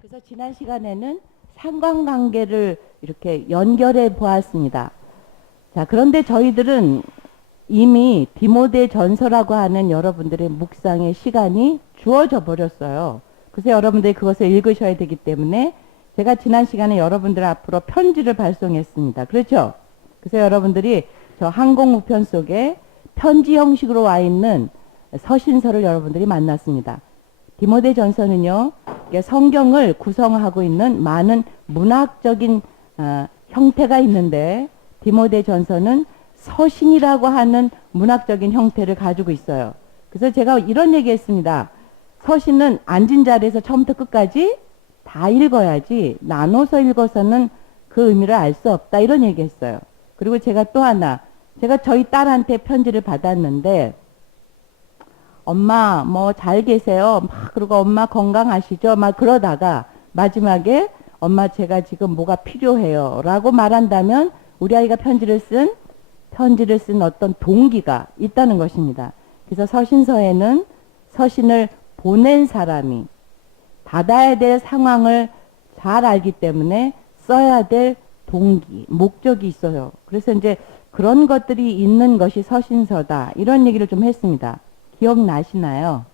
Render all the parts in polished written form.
그래서 지난 시간에는 상관관계를 이렇게 연결해 보았습니다. 자, 그런데 저희들은 이미 디모데 전서라고 하는 여러분들의 묵상의 시간이 주어져 버렸어요. 그래서 여러분들이 그것을 읽으셔야 되기 때문에 제가 지난 시간에 여러분들 앞으로 편지를 발송했습니다. 그렇죠? 그래서 여러분들이 저 항공우편 속에 편지 형식으로 와 있는 서신서를 여러분들이 만났습니다. 디모데 전서는요, 성경을 구성하고 있는 많은 문학적인 형태가 있는데 디모데 전서는 서신이라고 하는 문학적인 형태를 가지고 있어요. 그래서 제가 이런 얘기 했습니다. 서신은 앉은 자리에서 처음부터 끝까지 다 읽어야지 나눠서 읽어서는 그 의미를 알 수 없다, 이런 얘기 했어요. 그리고 제가 또 하나, 제가 저희 딸한테 편지를 받았는데 엄마 뭐 잘 계세요 막 그러고 엄마 건강하시죠 막 그러다가 마지막에 엄마 제가 지금 뭐가 필요해요 라고 말한다면 우리 아이가 편지를 쓴 어떤 동기가 있다는 것입니다. 그래서 서신서에는 서신을 보낸 사람이 받아야 될 상황을 잘 알기 때문에 써야 될 동기, 목적이 있어요. 그래서 이제 그런 것들이 있는 것이 서신서다, 이런 얘기를 좀 했습니다. 기억나시나요?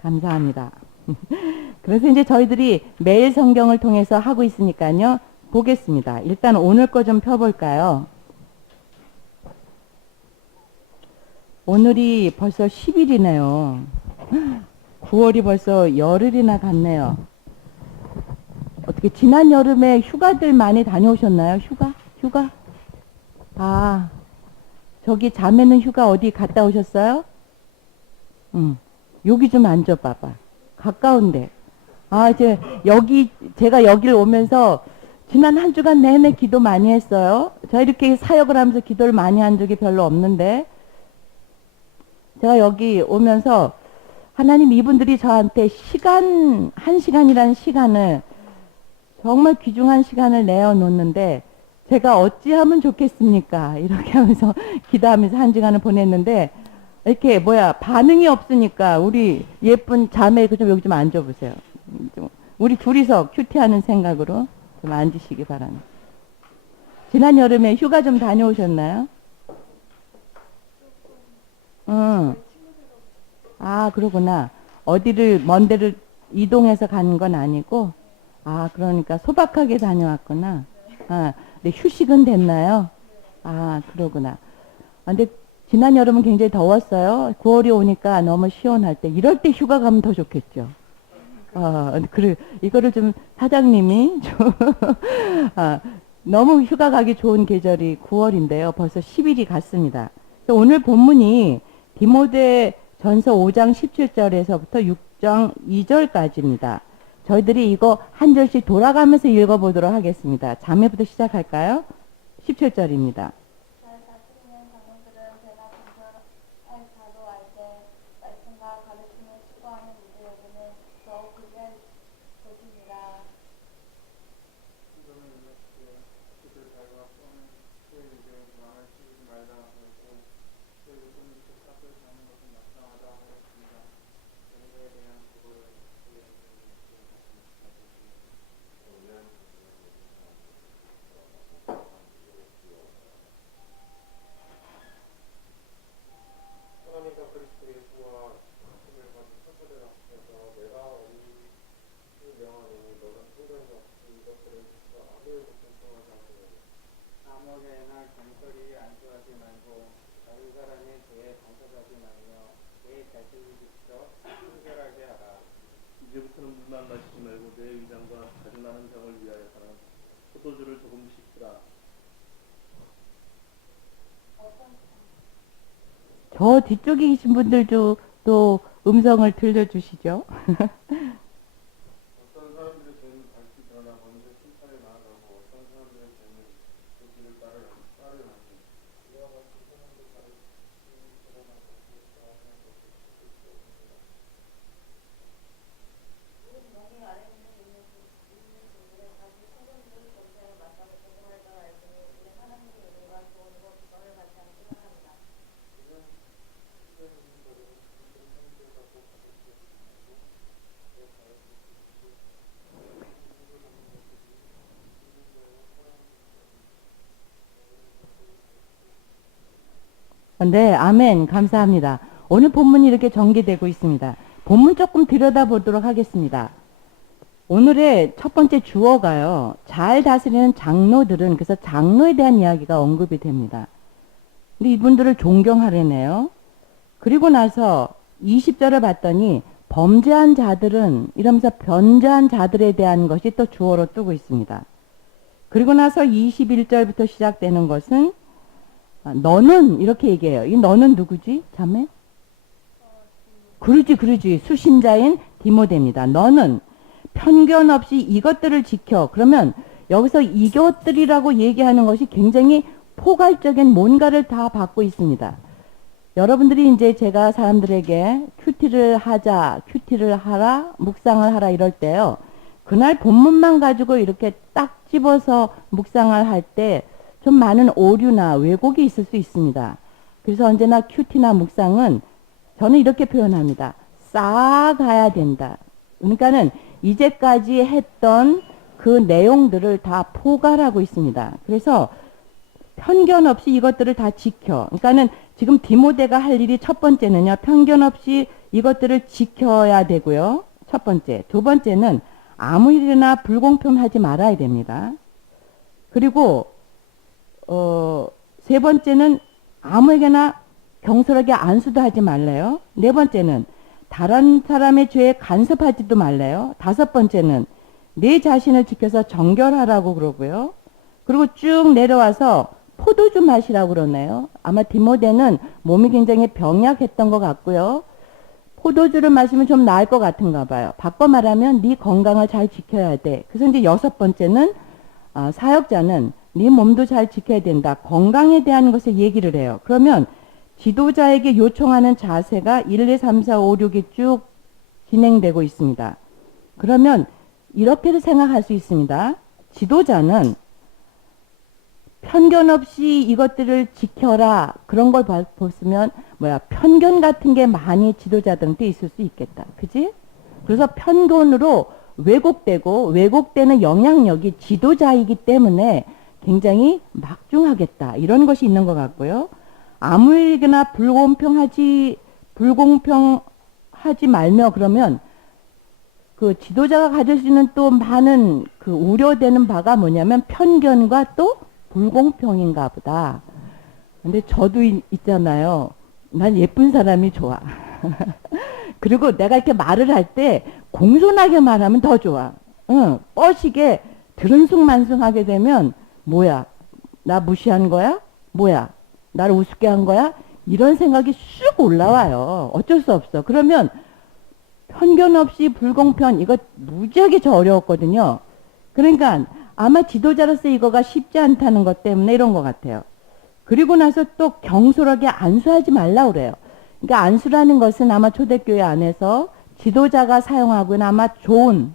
감사합니다. 그래서 이제 저희들이 매일 성경을 통해서 하고 있으니까요. 보겠습니다. 일단 오늘 거 좀 펴볼까요? 오늘이 벌써 10일이네요. 9월이 벌써 열흘이나 갔네요. 어떻게 지난 여름에 휴가들 많이 다녀오셨나요? 휴가? 아, 저기 자매는 휴가 어디 갔다 오셨어요? 여기 좀 앉아봐봐. 가까운데. 아, 제가 여기를 오면서 지난 한 주간 내내 기도 많이 했어요. 저 이렇게 사역을 하면서 기도를 많이 한 적이 별로 없는데, 제가 여기 오면서 하나님 이분들이 저한테 한 시간이라는 시간을, 정말 귀중한 시간을 내어 놓는데, 제가 어찌하면 좋겠습니까? 이렇게 하면서 기도하면서 한 시간을 보냈는데, 이렇게 반응이 없으니까 우리 예쁜 자매 좀 여기 좀 앉아보세요. 우리 둘이서 큐티하는 생각으로 좀 앉으시기 바랍니다. 지난 여름에 휴가 좀 다녀오셨나요? 응. 아, 그러구나. 어디를 먼 데를 이동해서 가는 건 아니고, 아, 그러니까 소박하게 다녀왔구나. 아, 근데 휴식은 됐나요? 아, 그러구나. 아, 근데 지난 여름은 굉장히 더웠어요. 9월이 오니까 너무 시원할 때, 이럴 때 휴가 가면 더 좋겠죠. 그래, 이거를 좀 사장님이 좀 너무 휴가 가기 좋은 계절이 9월인데요. 벌써 10일이 갔습니다. 오늘 본문이 디모데 전서 5장 17절에서부터 6장 2절까지입니다. 저희들이 이거 한 절씩 돌아가면서 읽어보도록 하겠습니다. 자매부터 시작할까요? 17절입니다. 이제부터는 물만 마시지 말고 내 위장과 가증나는 병을 위하여서는 포도주를 조금씩 쓰라. 저 뒤쪽에 계신 분들도 또 음성을 들려주시죠. 어떤 사람들의 죄는 밝히 드러나 먼저 심판에 나아가고 어떤 사람들의 죄는 그 길을 따르나니 이와 같이 사람들 가르침이 드러나고 그 저하는 것을 지킬 수 없느니라. 네, 아멘. 감사합니다. 오늘 본문이 이렇게 전개되고 있습니다. 본문 조금 들여다보도록 하겠습니다. 오늘의 첫 번째 주어가요. 잘 다스리는 장로들은, 그래서 장로에 대한 이야기가 언급이 됩니다. 근데 이분들을 존경하려네요. 그리고 나서 20절을 봤더니 범죄한 자들은 이러면서 변제한 자들에 대한 것이 또 주어로 뜨고 있습니다. 그리고 나서 21절부터 시작되는 것은 너는 이렇게 얘기해요. 이 너는 누구지? 자매? 그러지. 수신자인 디모데입니다. 너는 편견 없이 이것들을 지켜. 그러면 여기서 이것들이라고 얘기하는 것이 굉장히 포괄적인 뭔가를 다 받고 있습니다. 여러분들이 이제 제가 사람들에게 큐티를 하자, 큐티를 하라, 묵상을 하라 이럴 때요. 그날 본문만 가지고 이렇게 딱 집어서 묵상을 할 때 좀 많은 오류나 왜곡이 있을 수 있습니다. 그래서 언제나 큐티나 묵상은 저는 이렇게 표현합니다. 쌓아가야 된다. 그러니까는 이제까지 했던 그 내용들을 다 포괄하고 있습니다. 그래서 편견 없이 이것들을 다 지켜. 그러니까는 지금 디모데가 할 일이 첫 번째는요. 편견 없이 이것들을 지켜야 되고요. 첫 번째. 두 번째는 아무 일이나 불공평하지 말아야 됩니다. 그리고 세 번째는 아무에게나 경솔하게 안수도 하지 말래요. 네 번째는 다른 사람의 죄에 간섭하지도 말래요. 다섯 번째는 내 자신을 지켜서 정결하라고 그러고요. 그리고 쭉 내려와서 포도주 마시라고 그러네요. 아마 디모데는 몸이 굉장히 병약했던 것 같고요. 포도주를 마시면 좀 나을 것 같은가 봐요. 바꿔 말하면 네 건강을 잘 지켜야 돼. 그래서 이제 여섯 번째는 사역자는 네 몸도 잘 지켜야 된다. 건강에 대한 것을 얘기를 해요. 그러면 지도자에게 요청하는 자세가 1, 2, 3, 4, 5, 6이 쭉 진행되고 있습니다. 그러면 이렇게도 생각할 수 있습니다. 지도자는 편견 없이 이것들을 지켜라. 그런 걸 보시면 편견 같은 게 많이 지도자들한테 있을 수 있겠다. 그지? 그래서 편견으로 왜곡되는 영향력이 지도자이기 때문에 굉장히 막중하겠다. 이런 것이 있는 것 같고요. 아무에게나 불공평하지 말며 그러면 그 지도자가 가질 수 있는 또 많은 그 우려되는 바가 뭐냐면 편견과 또 불공평인가 보다. 근데 저도 있잖아요. 난 예쁜 사람이 좋아. 그리고 내가 이렇게 말을 할 때 공손하게 말하면 더 좋아. 뻐시게 들은숭만숭하게 되면 뭐야? 나 무시한 거야? 뭐야? 나를 우습게 한 거야? 이런 생각이 쑥 올라와요. 어쩔 수 없어. 그러면 편견 없이 불공평 이거 무지하게 저 어려웠거든요. 그러니까 아마 지도자로서 이거가 쉽지 않다는 것 때문에 이런 것 같아요. 그리고 나서 또 경솔하게 안수하지 말라고 그래요. 그러니까 안수라는 것은 아마 초대교회 안에서 지도자가 사용하고 있는 아마 좋은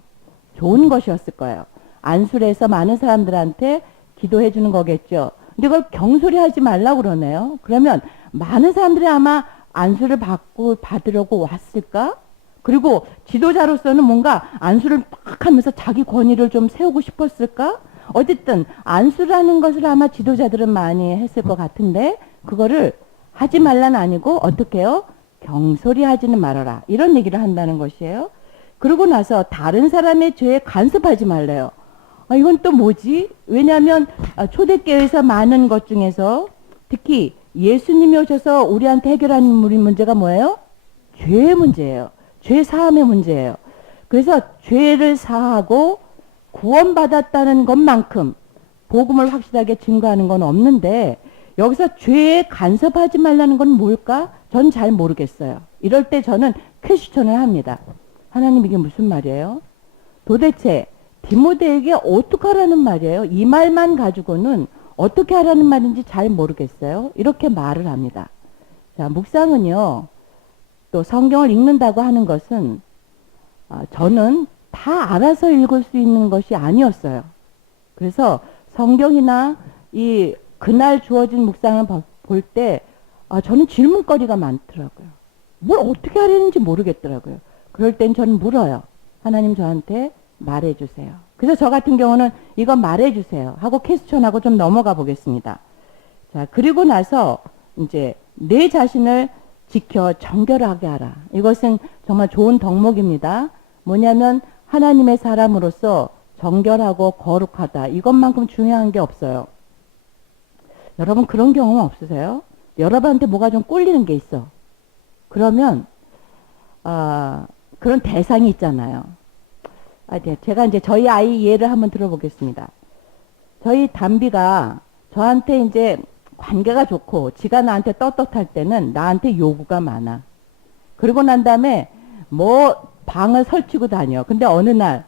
것이었을 거예요. 안수를 해서 많은 사람들한테 기도해 주는 거겠죠. 근데 그걸 경솔히 하지 말라고 그러네요. 그러면 많은 사람들이 아마 안수를 받으려고 왔을까? 그리고 지도자로서는 뭔가 안수를 막 하면서 자기 권위를 좀 세우고 싶었을까? 어쨌든 안수라는 것을 아마 지도자들은 많이 했을 것 같은데 그거를 하지 말라는 아니고 어떻게 해요? 경솔히 하지는 말아라. 이런 얘기를 한다는 것이에요. 그러고 나서 다른 사람의 죄에 간섭하지 말래요. 이건 또 뭐지? 왜냐하면 초대교회에서 많은 것 중에서 특히 예수님이 오셔서 우리한테 해결하는 문제가 뭐예요? 죄의 문제예요. 죄 사함의 문제예요. 그래서 죄를 사하고 구원받았다는 것만큼 복음을 확실하게 증거하는 건 없는데 여기서 죄에 간섭하지 말라는 건 뭘까? 전 잘 모르겠어요. 이럴 때 저는 퀘스천을 합니다. 하나님 이게 무슨 말이에요? 도대체 디모데에게 어떻게 하라는 말이에요? 이 말만 가지고는 어떻게 하라는 말인지 잘 모르겠어요. 이렇게 말을 합니다. 자, 묵상은요. 또 성경을 읽는다고 하는 것은 저는 다 알아서 읽을 수 있는 것이 아니었어요. 그래서 성경이나 그날 주어진 묵상을 볼 때 저는 질문거리가 많더라고요. 뭘 어떻게 하려는지 모르겠더라고요. 그럴 땐 저는 물어요. 하나님 저한테 말해주세요. 그래서 저 같은 경우는 이거 말해주세요 하고 퀘스천하고 좀 넘어가 보겠습니다. 자, 그리고 나서 이제 내 자신을 지켜 정결하게 하라. 이것은 정말 좋은 덕목입니다. 뭐냐면 하나님의 사람으로서 정결하고 거룩하다. 이것만큼 중요한 게 없어요. 여러분 그런 경험 없으세요? 여러분한테 뭐가 좀 꼴리는 게 있어. 그러면 그런 대상이 있잖아요. 네. 제가 이제 저희 아이 예를 한번 들어보겠습니다. 저희 담비가 저한테 이제 관계가 좋고 지가 나한테 떳떳할 때는 나한테 요구가 많아. 그러고 난 다음에 뭐 방을 설치고 다녀. 근데 어느 날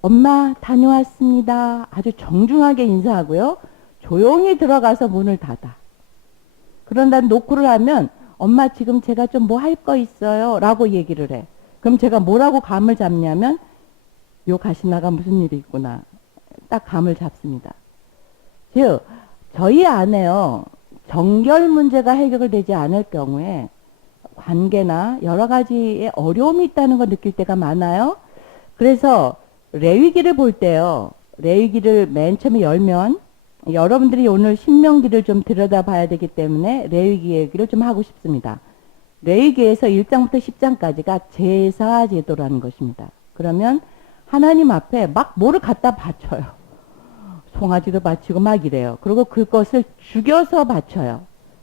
엄마 다녀왔습니다. 아주 정중하게 인사하고요. 조용히 들어가서 문을 닫아. 그런다 노크를 하면 엄마 지금 제가 좀 뭐 할 거 있어요 라고 얘기를 해. 그럼 제가 뭐라고 감을 잡냐면 요 가시나가 무슨 일이 있구나. 딱 감을 잡습니다. 즉 저희 안에요. 정결 문제가 해결되지 않을 경우에 관계나 여러 가지의 어려움이 있다는 걸 느낄 때가 많아요. 그래서 레위기를 볼 때요. 레위기를 맨 처음에 열면 여러분들이 오늘 신명기를 좀 들여다봐야 되기 때문에 레위기 얘기를 좀 하고 싶습니다. 레위기에서 1장부터 10장까지가 제사 제도라는 것입니다. 그러면 하나님 앞에 막 뭐를 갖다 바쳐요. 송아지도 바치고 막 이래요. 그리고 그것을 죽여서 바쳐요.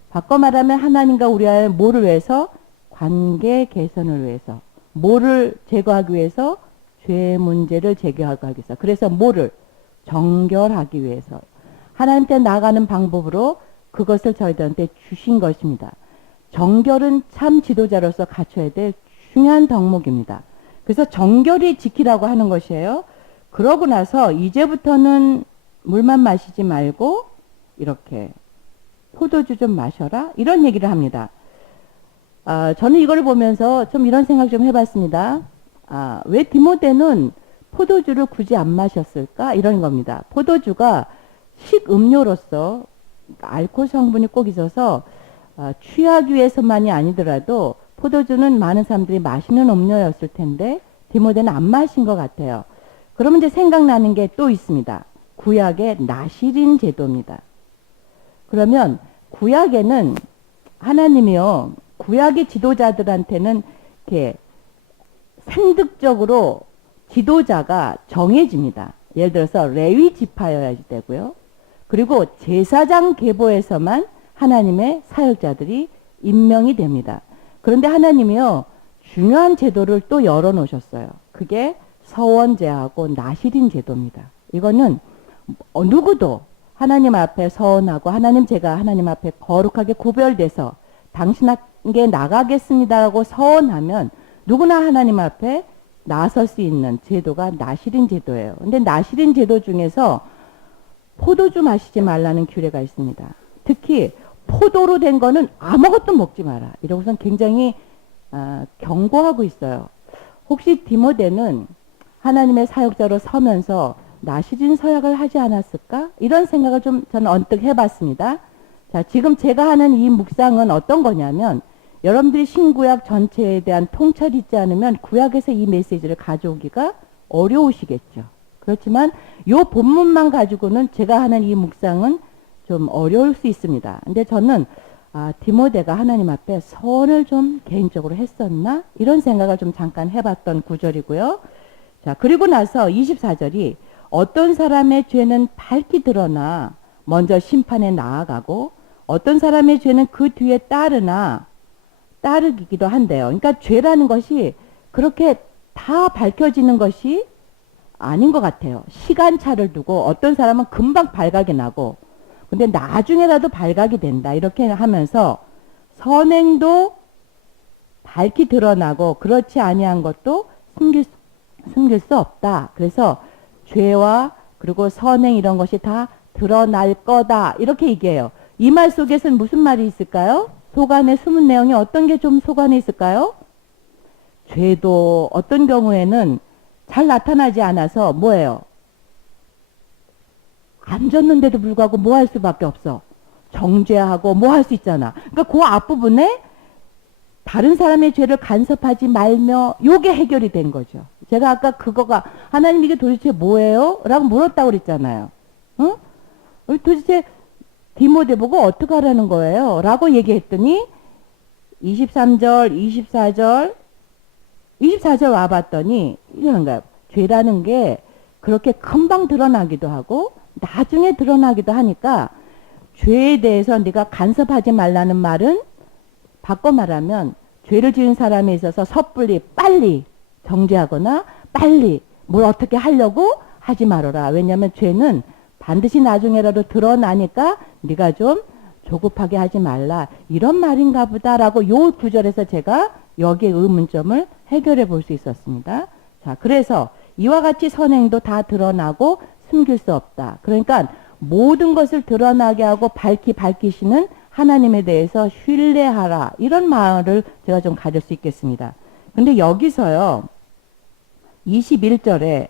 바꿔 말하면 하나님과 우리 안에 뭐를 위해서? 관계 개선을 위해서. 뭐를 제거하기 위해서? 죄 문제를 제거하기 위해서. 그래서 뭐를? 정결하기 위해서. 하나님께 나아가는 방법으로 그것을 저희들한테 주신 것입니다. 정결은 참 지도자로서 갖춰야 될 중요한 덕목입니다. 그래서 정결히 지키라고 하는 것이에요. 그러고 나서 이제부터는 물만 마시지 말고 이렇게 포도주 좀 마셔라 이런 얘기를 합니다. 저는 이걸 보면서 좀 이런 생각 좀 해봤습니다. 왜 디모데는 포도주를 굳이 안 마셨을까 이런 겁니다. 포도주가 식음료로서 알코올 성분이 꼭 있어서 취하기 위해서만이 아니더라도 포도주는 많은 사람들이 마시는 음료였을 텐데 디모데는 안 마신 것 같아요. 그러면 이제 생각나는 게 또 있습니다. 구약의 나시린 제도입니다. 그러면 구약에는 하나님이요. 구약의 지도자들한테는 이렇게 생득적으로 지도자가 정해집니다. 예를 들어서 레위 지파여야 되고요. 그리고 제사장 계보에서만 하나님의 사역자들이 임명이 됩니다. 그런데 하나님이요. 중요한 제도를 또 열어놓으셨어요. 그게 서원제하고 나시린 제도입니다. 이거는 누구도 하나님 앞에 서원하고 제가 하나님 앞에 거룩하게 구별돼서 당신에게 나가겠습니다라고 서원하면 누구나 하나님 앞에 나설 수 있는 제도가 나시린 제도예요. 근데 나시린 제도 중에서 포도주 마시지 말라는 규례가 있습니다. 특히 포도로 된 거는 아무것도 먹지 마라. 이러고선 굉장히 경고하고 있어요. 혹시 디모데는 하나님의 사역자로 서면서 나시린 서약을 하지 않았을까? 이런 생각을 좀 저는 언뜻 해봤습니다. 자, 지금 제가 하는 이 묵상은 어떤 거냐면 여러분들이 신구약 전체에 대한 통찰이 있지 않으면 구약에서 이 메시지를 가져오기가 어려우시겠죠. 그렇지만 이 본문만 가지고는 제가 하는 이 묵상은 좀 어려울 수 있습니다. 근데 저는 디모데가 하나님 앞에 서원을 좀 개인적으로 했었나? 이런 생각을 좀 잠깐 해봤던 구절이고요. 자, 그리고 나서 24절이 어떤 사람의 죄는 밝히 드러나 먼저 심판에 나아가고 어떤 사람의 죄는 그 뒤에 따르기도 한대요. 그러니까 죄라는 것이 그렇게 다 밝혀지는 것이 아닌 것 같아요. 시간차를 두고 어떤 사람은 금방 발각이 나고 근데 나중에라도 발각이 된다. 이렇게 하면서 선행도 밝히 드러나고 그렇지 아니한 것도 숨길 수 없다. 그래서 죄와 그리고 선행 이런 것이 다 드러날 거다. 이렇게 얘기해요. 이 말 속에서는 무슨 말이 있을까요? 속안에 숨은 내용이 어떤 게 좀 속안에 있을까요? 죄도 어떤 경우에는 잘 나타나지 않아서 뭐예요? 안 졌는데도 불구하고 뭐 할 수밖에 없어. 정죄하고 뭐 할 수 있잖아. 그러니까 그 앞부분에 다른 사람의 죄를 간섭하지 말며 요게 해결이 된 거죠. 제가 아까 그거가 하나님 이게 도대체 뭐예요? 라고 물었다고 그랬잖아요. 응? 도대체 디모데 보고 어떡하라는 거예요? 라고 얘기했더니 23절, 24절 와봤더니 이러는 거예요. 죄라는 게 그렇게 금방 드러나기도 하고 나중에 드러나기도 하니까 죄에 대해서 네가 간섭하지 말라는 말은 바꿔 말하면 죄를 지은 사람에 있어서 섣불리 빨리 정죄하거나 빨리 뭘 어떻게 하려고 하지 말아라. 왜냐하면 죄는 반드시 나중에라도 드러나니까 네가 좀 조급하게 하지 말라. 이런 말인가 보다라고 요 구절에서 제가 여기에 의문점을 해결해 볼 수 있었습니다. 자, 그래서 이와 같이 선행도 다 드러나고 숨길 수 없다. 그러니까 모든 것을 드러나게 하고 밝히시는 하나님에 대해서 신뢰하라. 이런 말을 제가 좀 가질 수 있겠습니다. 근데 여기서요. 21절에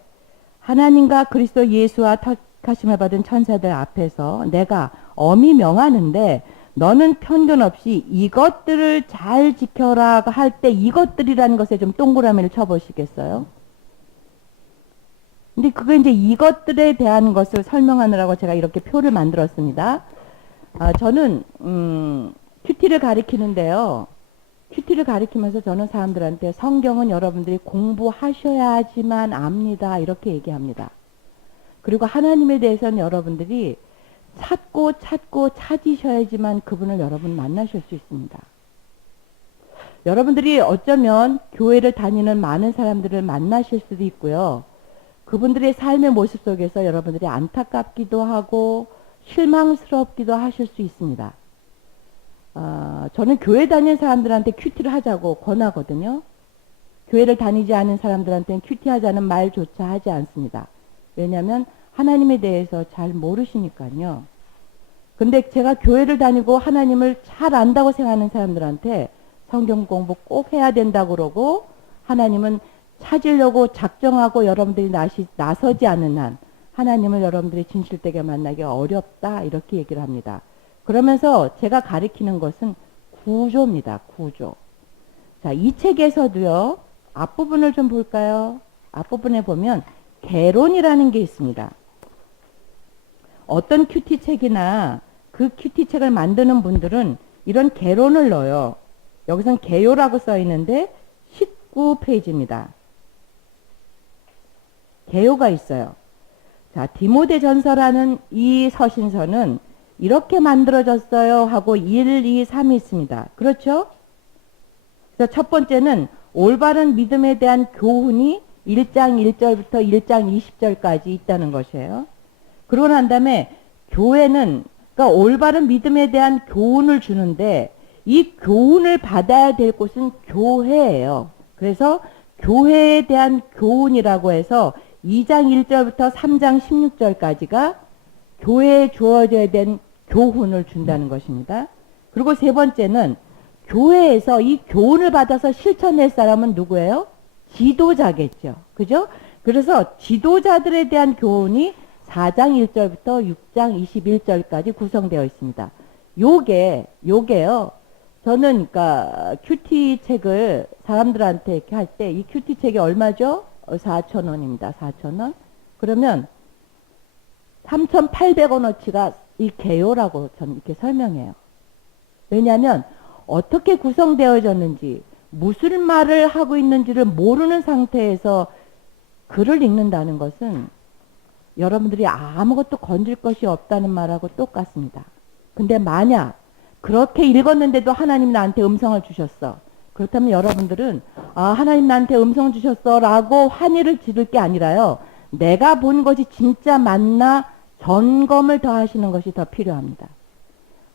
하나님과 그리스도 예수와 택하심을 받은 천사들 앞에서 내가 엄히 명하는데 너는 편견 없이 이것들을 잘 지켜라 할 때 이것들이라는 것에 좀 동그라미를 쳐보시겠어요? 근데 그게 이제 이것들에 대한 것을 설명하느라고 제가 이렇게 표를 만들었습니다. 저는 큐티를 가리키는데요. 큐티를 가리키면서 저는 사람들한테 성경은 여러분들이 공부하셔야지만 압니다. 이렇게 얘기합니다. 그리고 하나님에 대해서는 여러분들이 찾고 찾으셔야지만 그분을 여러분 만나실 수 있습니다. 여러분들이 어쩌면 교회를 다니는 많은 사람들을 만나실 수도 있고요. 그분들의 삶의 모습 속에서 여러분들이 안타깝기도 하고 실망스럽기도 하실 수 있습니다. 저는 교회 다니는 사람들한테 큐티를 하자고 권하거든요. 교회를 다니지 않은 사람들한테는 큐티 하자는 말조차 하지 않습니다. 왜냐하면 하나님에 대해서 잘 모르시니까요. 근데 제가 교회를 다니고 하나님을 잘 안다고 생각하는 사람들한테 성경 공부 꼭 해야 된다고 그러고 하나님은 찾으려고 작정하고 여러분들이 나서지 않는 한 하나님을 여러분들이 진실되게 만나기 어렵다 이렇게 얘기를 합니다. 그러면서 제가 가리키는 것은 구조입니다. 구조. 자, 이 책에서도요. 앞부분을 좀 볼까요? 앞부분에 보면 개론이라는 게 있습니다. 어떤 큐티 책이나 그 큐티 책을 만드는 분들은 이런 개론을 넣어요. 여기선 개요라고 써 있는데 19페이지입니다. 개요가 있어요. 자, 디모데 전서라는 이 서신서는 이렇게 만들어졌어요 하고 1, 2, 3이 있습니다. 그렇죠? 그래서 첫 번째는 올바른 믿음에 대한 교훈이 1장 1절부터 1장 20절까지 있다는 것이에요. 그러고 난 다음에 교회는 그러니까 올바른 믿음에 대한 교훈을 주는데 이 교훈을 받아야 될 곳은 교회예요. 그래서 교회에 대한 교훈이라고 해서 2장 1절부터 3장 16절까지가 교회에 주어져야 된 교훈을 준다는 것입니다. 그리고 세 번째는 교회에서 이 교훈을 받아서 실천할 사람은 누구예요? 지도자겠죠. 그죠? 그래서 지도자들에 대한 교훈이 4장 1절부터 6장 21절까지 구성되어 있습니다. 요게요. 저는 그러니까 큐티 책을 사람들한테 이렇게 할 때 이 큐티 책이 얼마죠? 4,000원입니다. 4,000원. 그러면 3,800원어치가 이 개요라고 저는 이렇게 설명해요. 왜냐하면 어떻게 구성되어졌는지 무슨 말을 하고 있는지를 모르는 상태에서 글을 읽는다는 것은 여러분들이 아무것도 건질 것이 없다는 말하고 똑같습니다. 근데 만약 그렇게 읽었는데도 하나님 나한테 음성을 주셨어. 그렇다면 여러분들은 하나님 나한테 음성 주셨어 라고 환희를 지를 게 아니라요. 내가 본 것이 진짜 맞나 점검을 더 하시는 것이 더 필요합니다.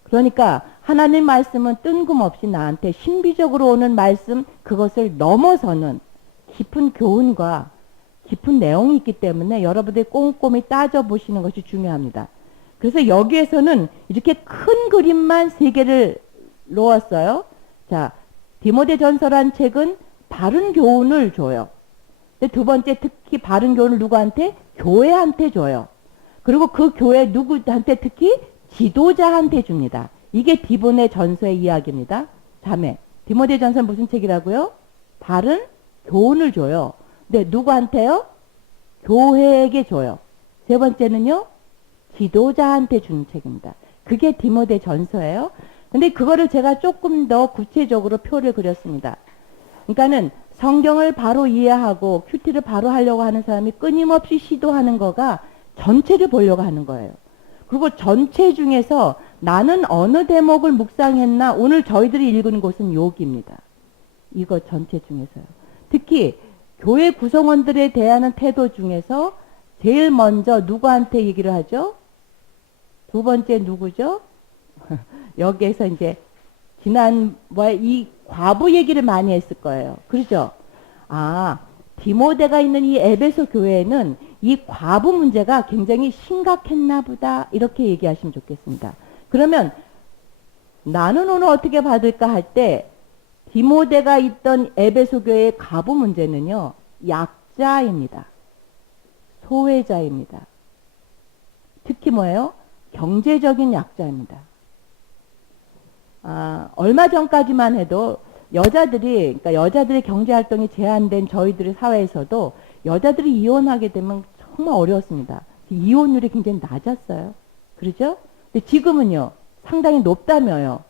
그러니까 하나님 말씀은 뜬금없이 나한테 신비적으로 오는 말씀 그것을 넘어서는 깊은 교훈과 깊은 내용이 있기 때문에 여러분들이 꼼꼼히 따져보시는 것이 중요합니다. 그래서 여기에서는 이렇게 큰 그림만 3개를 놓았어요. 자, 디모데 전서란 책은 바른 교훈을 줘요. 근데 두 번째 특히 바른 교훈을 누구한테? 교회한테 줘요. 그리고 그 교회 누구한테 특히? 지도자한테 줍니다. 이게 디모데 전서의 이야기입니다. 자매, 디모데 전서는 무슨 책이라고요? 바른 교훈을 줘요. 근데 누구한테요? 교회에게 줘요. 세 번째는요? 지도자한테 주는 책입니다. 그게 디모데 전서예요. 근데 그거를 제가 조금 더 구체적으로 표를 그렸습니다. 그러니까는 성경을 바로 이해하고 큐티를 바로 하려고 하는 사람이 끊임없이 시도하는 거가 전체를 보려고 하는 거예요. 그리고 전체 중에서 나는 어느 대목을 묵상했나, 오늘 저희들이 읽은 곳은 여기입니다. 이거 전체 중에서요. 특히 교회 구성원들에 대한 태도 중에서 제일 먼저 누구한테 얘기를 하죠? 두 번째 누구죠? 여기에서 이제 지난번에 이 과부 얘기를 많이 했을 거예요. 그렇죠? 아, 디모데가 있는 이 에베소 교회에는 이 과부 문제가 굉장히 심각했나 보다, 이렇게 얘기하시면 좋겠습니다. 그러면 나는 오늘 어떻게 받을까 할 때 디모데가 있던 에베소 교회의 과부 문제는요, 약자입니다. 소외자입니다. 특히 뭐예요? 경제적인 약자입니다. 얼마 전까지만 해도 그러니까 여자들의 경제활동이 제한된 저희들의 사회에서도 여자들이 이혼하게 되면 정말 어려웠습니다. 이혼율이 굉장히 낮았어요. 그러죠? 근데 지금은요, 상당히 높다며요.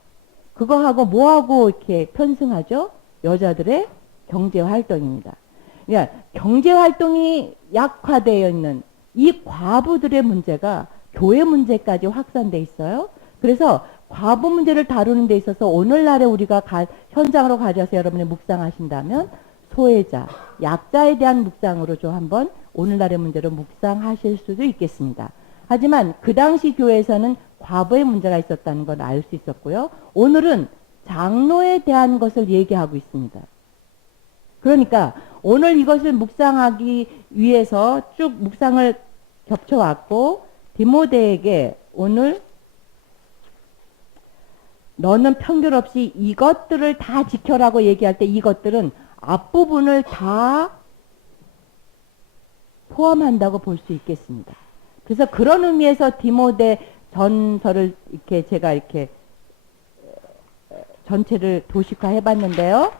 그거하고 뭐하고 이렇게 편승하죠? 여자들의 경제활동입니다. 그러니까 경제활동이 약화되어 있는 이 과부들의 문제가 교회 문제까지 확산돼 있어요. 그래서 과부 문제를 다루는 데 있어서 오늘날에 우리가 현장으로 가져서 여러분이 묵상하신다면 소외자, 약자에 대한 묵상으로 좀 한번 오늘날의 문제로 묵상하실 수도 있겠습니다. 하지만 그 당시 교회에서는 과부의 문제가 있었다는 걸 알 수 있었고요. 오늘은 장로에 대한 것을 얘기하고 있습니다. 그러니까 오늘 이것을 묵상하기 위해서 쭉 묵상을 겹쳐왔고, 디모데에게 오늘 너는 편견 없이 이것들을 다 지켜라고 얘기할 때 이것들은 앞부분을 다 포함한다고 볼 수 있겠습니다. 그래서 그런 의미에서 디모데 전서를 이렇게 제가 이렇게 전체를 도식화해 봤는데요.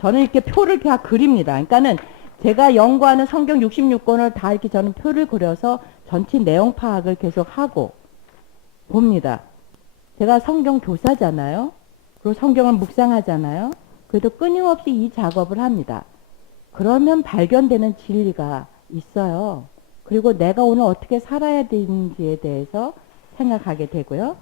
저는 이렇게 표를 다 그립니다. 그러니까는 제가 연구하는 성경 66권을 다 이렇게 저는 표를 그려서 전체 내용 파악을 계속 하고 봅니다. 제가 성경 교사잖아요. 그리고 성경을 묵상하잖아요. 그래도 끊임없이 이 작업을 합니다. 그러면 발견되는 진리가 있어요. 그리고 내가 오늘 어떻게 살아야 되는지에 대해서 생각하게 되고요.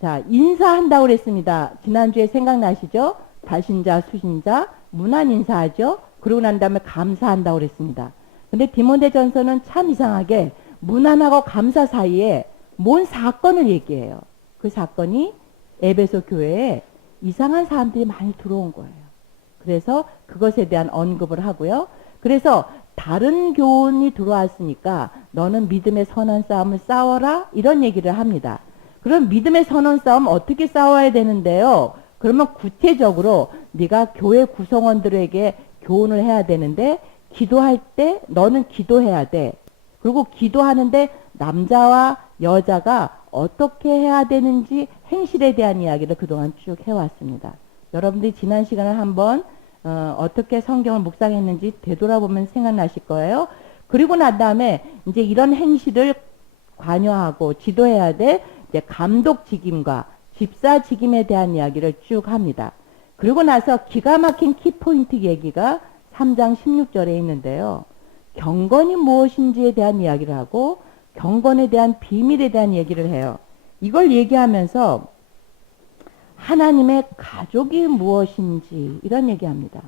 자, 인사한다고 그랬습니다. 지난주에 생각나시죠? 발신자, 수신자, 문안 인사하죠? 그러고 난 다음에 감사한다고 그랬습니다. 근데 디모데전서는 참 이상하게 문안하고 감사 사이에 뭔 사건을 얘기해요. 그 사건이 에베소 교회에 이상한 사람들이 많이 들어온 거예요. 그래서 그것에 대한 언급을 하고요. 그래서 다른 교훈이 들어왔으니까 너는 믿음의 선한 싸움을 싸워라, 이런 얘기를 합니다. 그럼 믿음의 선한 싸움 어떻게 싸워야 되는데요? 그러면 구체적으로 네가 교회 구성원들에게 교훈을 해야 되는데, 기도할 때 너는 기도해야 돼. 그리고 기도하는데 남자와 여자가 어떻게 해야 되는지 행실에 대한 이야기를 그동안 쭉 해왔습니다. 여러분들이 지난 시간을 한번 어떻게 성경을 묵상했는지 되돌아보면 생각나실 거예요. 그리고 난 다음에 이제 이런 행실을 관여하고 지도해야 될 이제 감독직임과 집사직임에 대한 이야기를 쭉 합니다. 그리고 나서 기가 막힌 키포인트 얘기가 3장 16절에 있는데요. 경건이 무엇인지에 대한 이야기를 하고 경건에 대한 비밀에 대한 얘기를 해요. 이걸 얘기하면서 하나님의 가족이 무엇인지 이런 얘기합니다.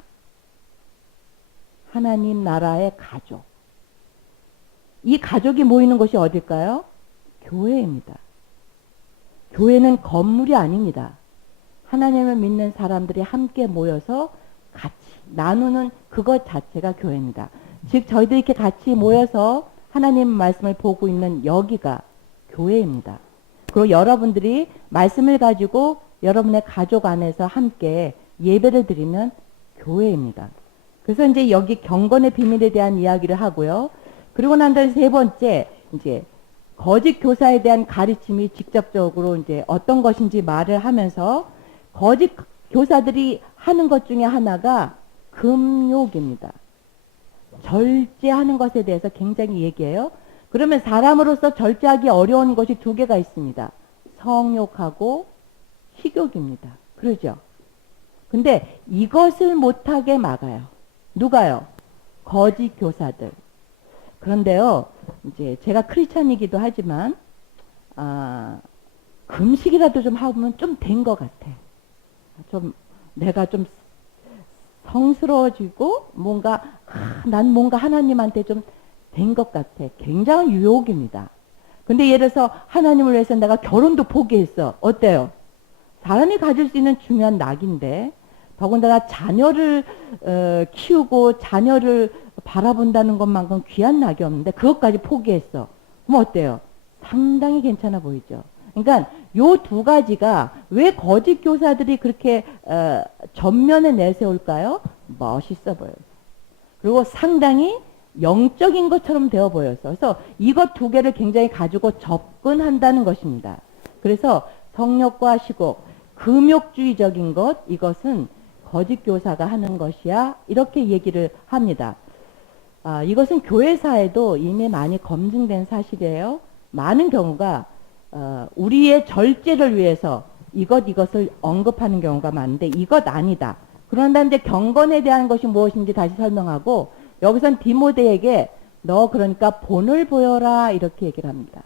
하나님 나라의 가족. 이 가족이 모이는 곳이 어딜까요? 교회입니다. 교회는 건물이 아닙니다. 하나님을 믿는 사람들이 함께 모여서 같이 나누는 그것 자체가 교회입니다. 즉 저희들이 이렇게 같이 모여서 하나님 말씀을 보고 있는 여기가 교회입니다. 그리고 여러분들이 말씀을 가지고 여러분의 가족 안에서 함께 예배를 드리면 교회입니다. 그래서 이제 여기 경건의 비밀에 대한 이야기를 하고요. 그리고 난 다음에 세 번째, 이제 거짓 교사에 대한 가르침이 직접적으로 이제 어떤 것인지 말을 하면서 거짓 교사들이 하는 것 중에 하나가 금욕입니다. 절제하는 것에 대해서 굉장히 얘기해요. 그러면 사람으로서 절제하기 어려운 것이 두 개가 있습니다. 성욕하고 식욕입니다. 그러죠? 근데 이것을 못하게 막아요. 누가요? 거짓 교사들. 그런데요, 이제 제가 크리스찬이기도 하지만, 금식이라도 좀 하면 좀 된 것 같아. 내가 좀 성스러워지고, 난 뭔가 하나님한테 좀 된 것 같아. 굉장한 유혹입니다. 근데 예를 들어서 하나님을 위해서 내가 결혼도 포기했어. 어때요? 사람이 가질 수 있는 중요한 낙인데, 더군다나 자녀를 키우고 자녀를 바라본다는 것만큼 귀한 낙이 없는데 그것까지 포기했어. 그럼 어때요? 상당히 괜찮아 보이죠. 그러니까 요 두 가지가 왜 거짓 교사들이 그렇게 전면에 내세울까요? 멋있어 보여요. 그리고 상당히 영적인 것처럼 되어 보여서 그래서 이것 두 개를 굉장히 가지고 접근한다는 것입니다. 그래서 성욕과 식욕, 금욕주의적인 것, 이것은 거짓 교사가 하는 것이야. 이렇게 얘기를 합니다. 이것은 교회사에도 이미 많이 검증된 사실이에요. 많은 경우가 우리의 절제를 위해서 이것을 언급하는 경우가 많은데 이것 아니다. 그런다 이제 경건에 대한 것이 무엇인지 다시 설명하고 여기선 디모데에게 너 그러니까 본을 보여라 이렇게 얘기를 합니다.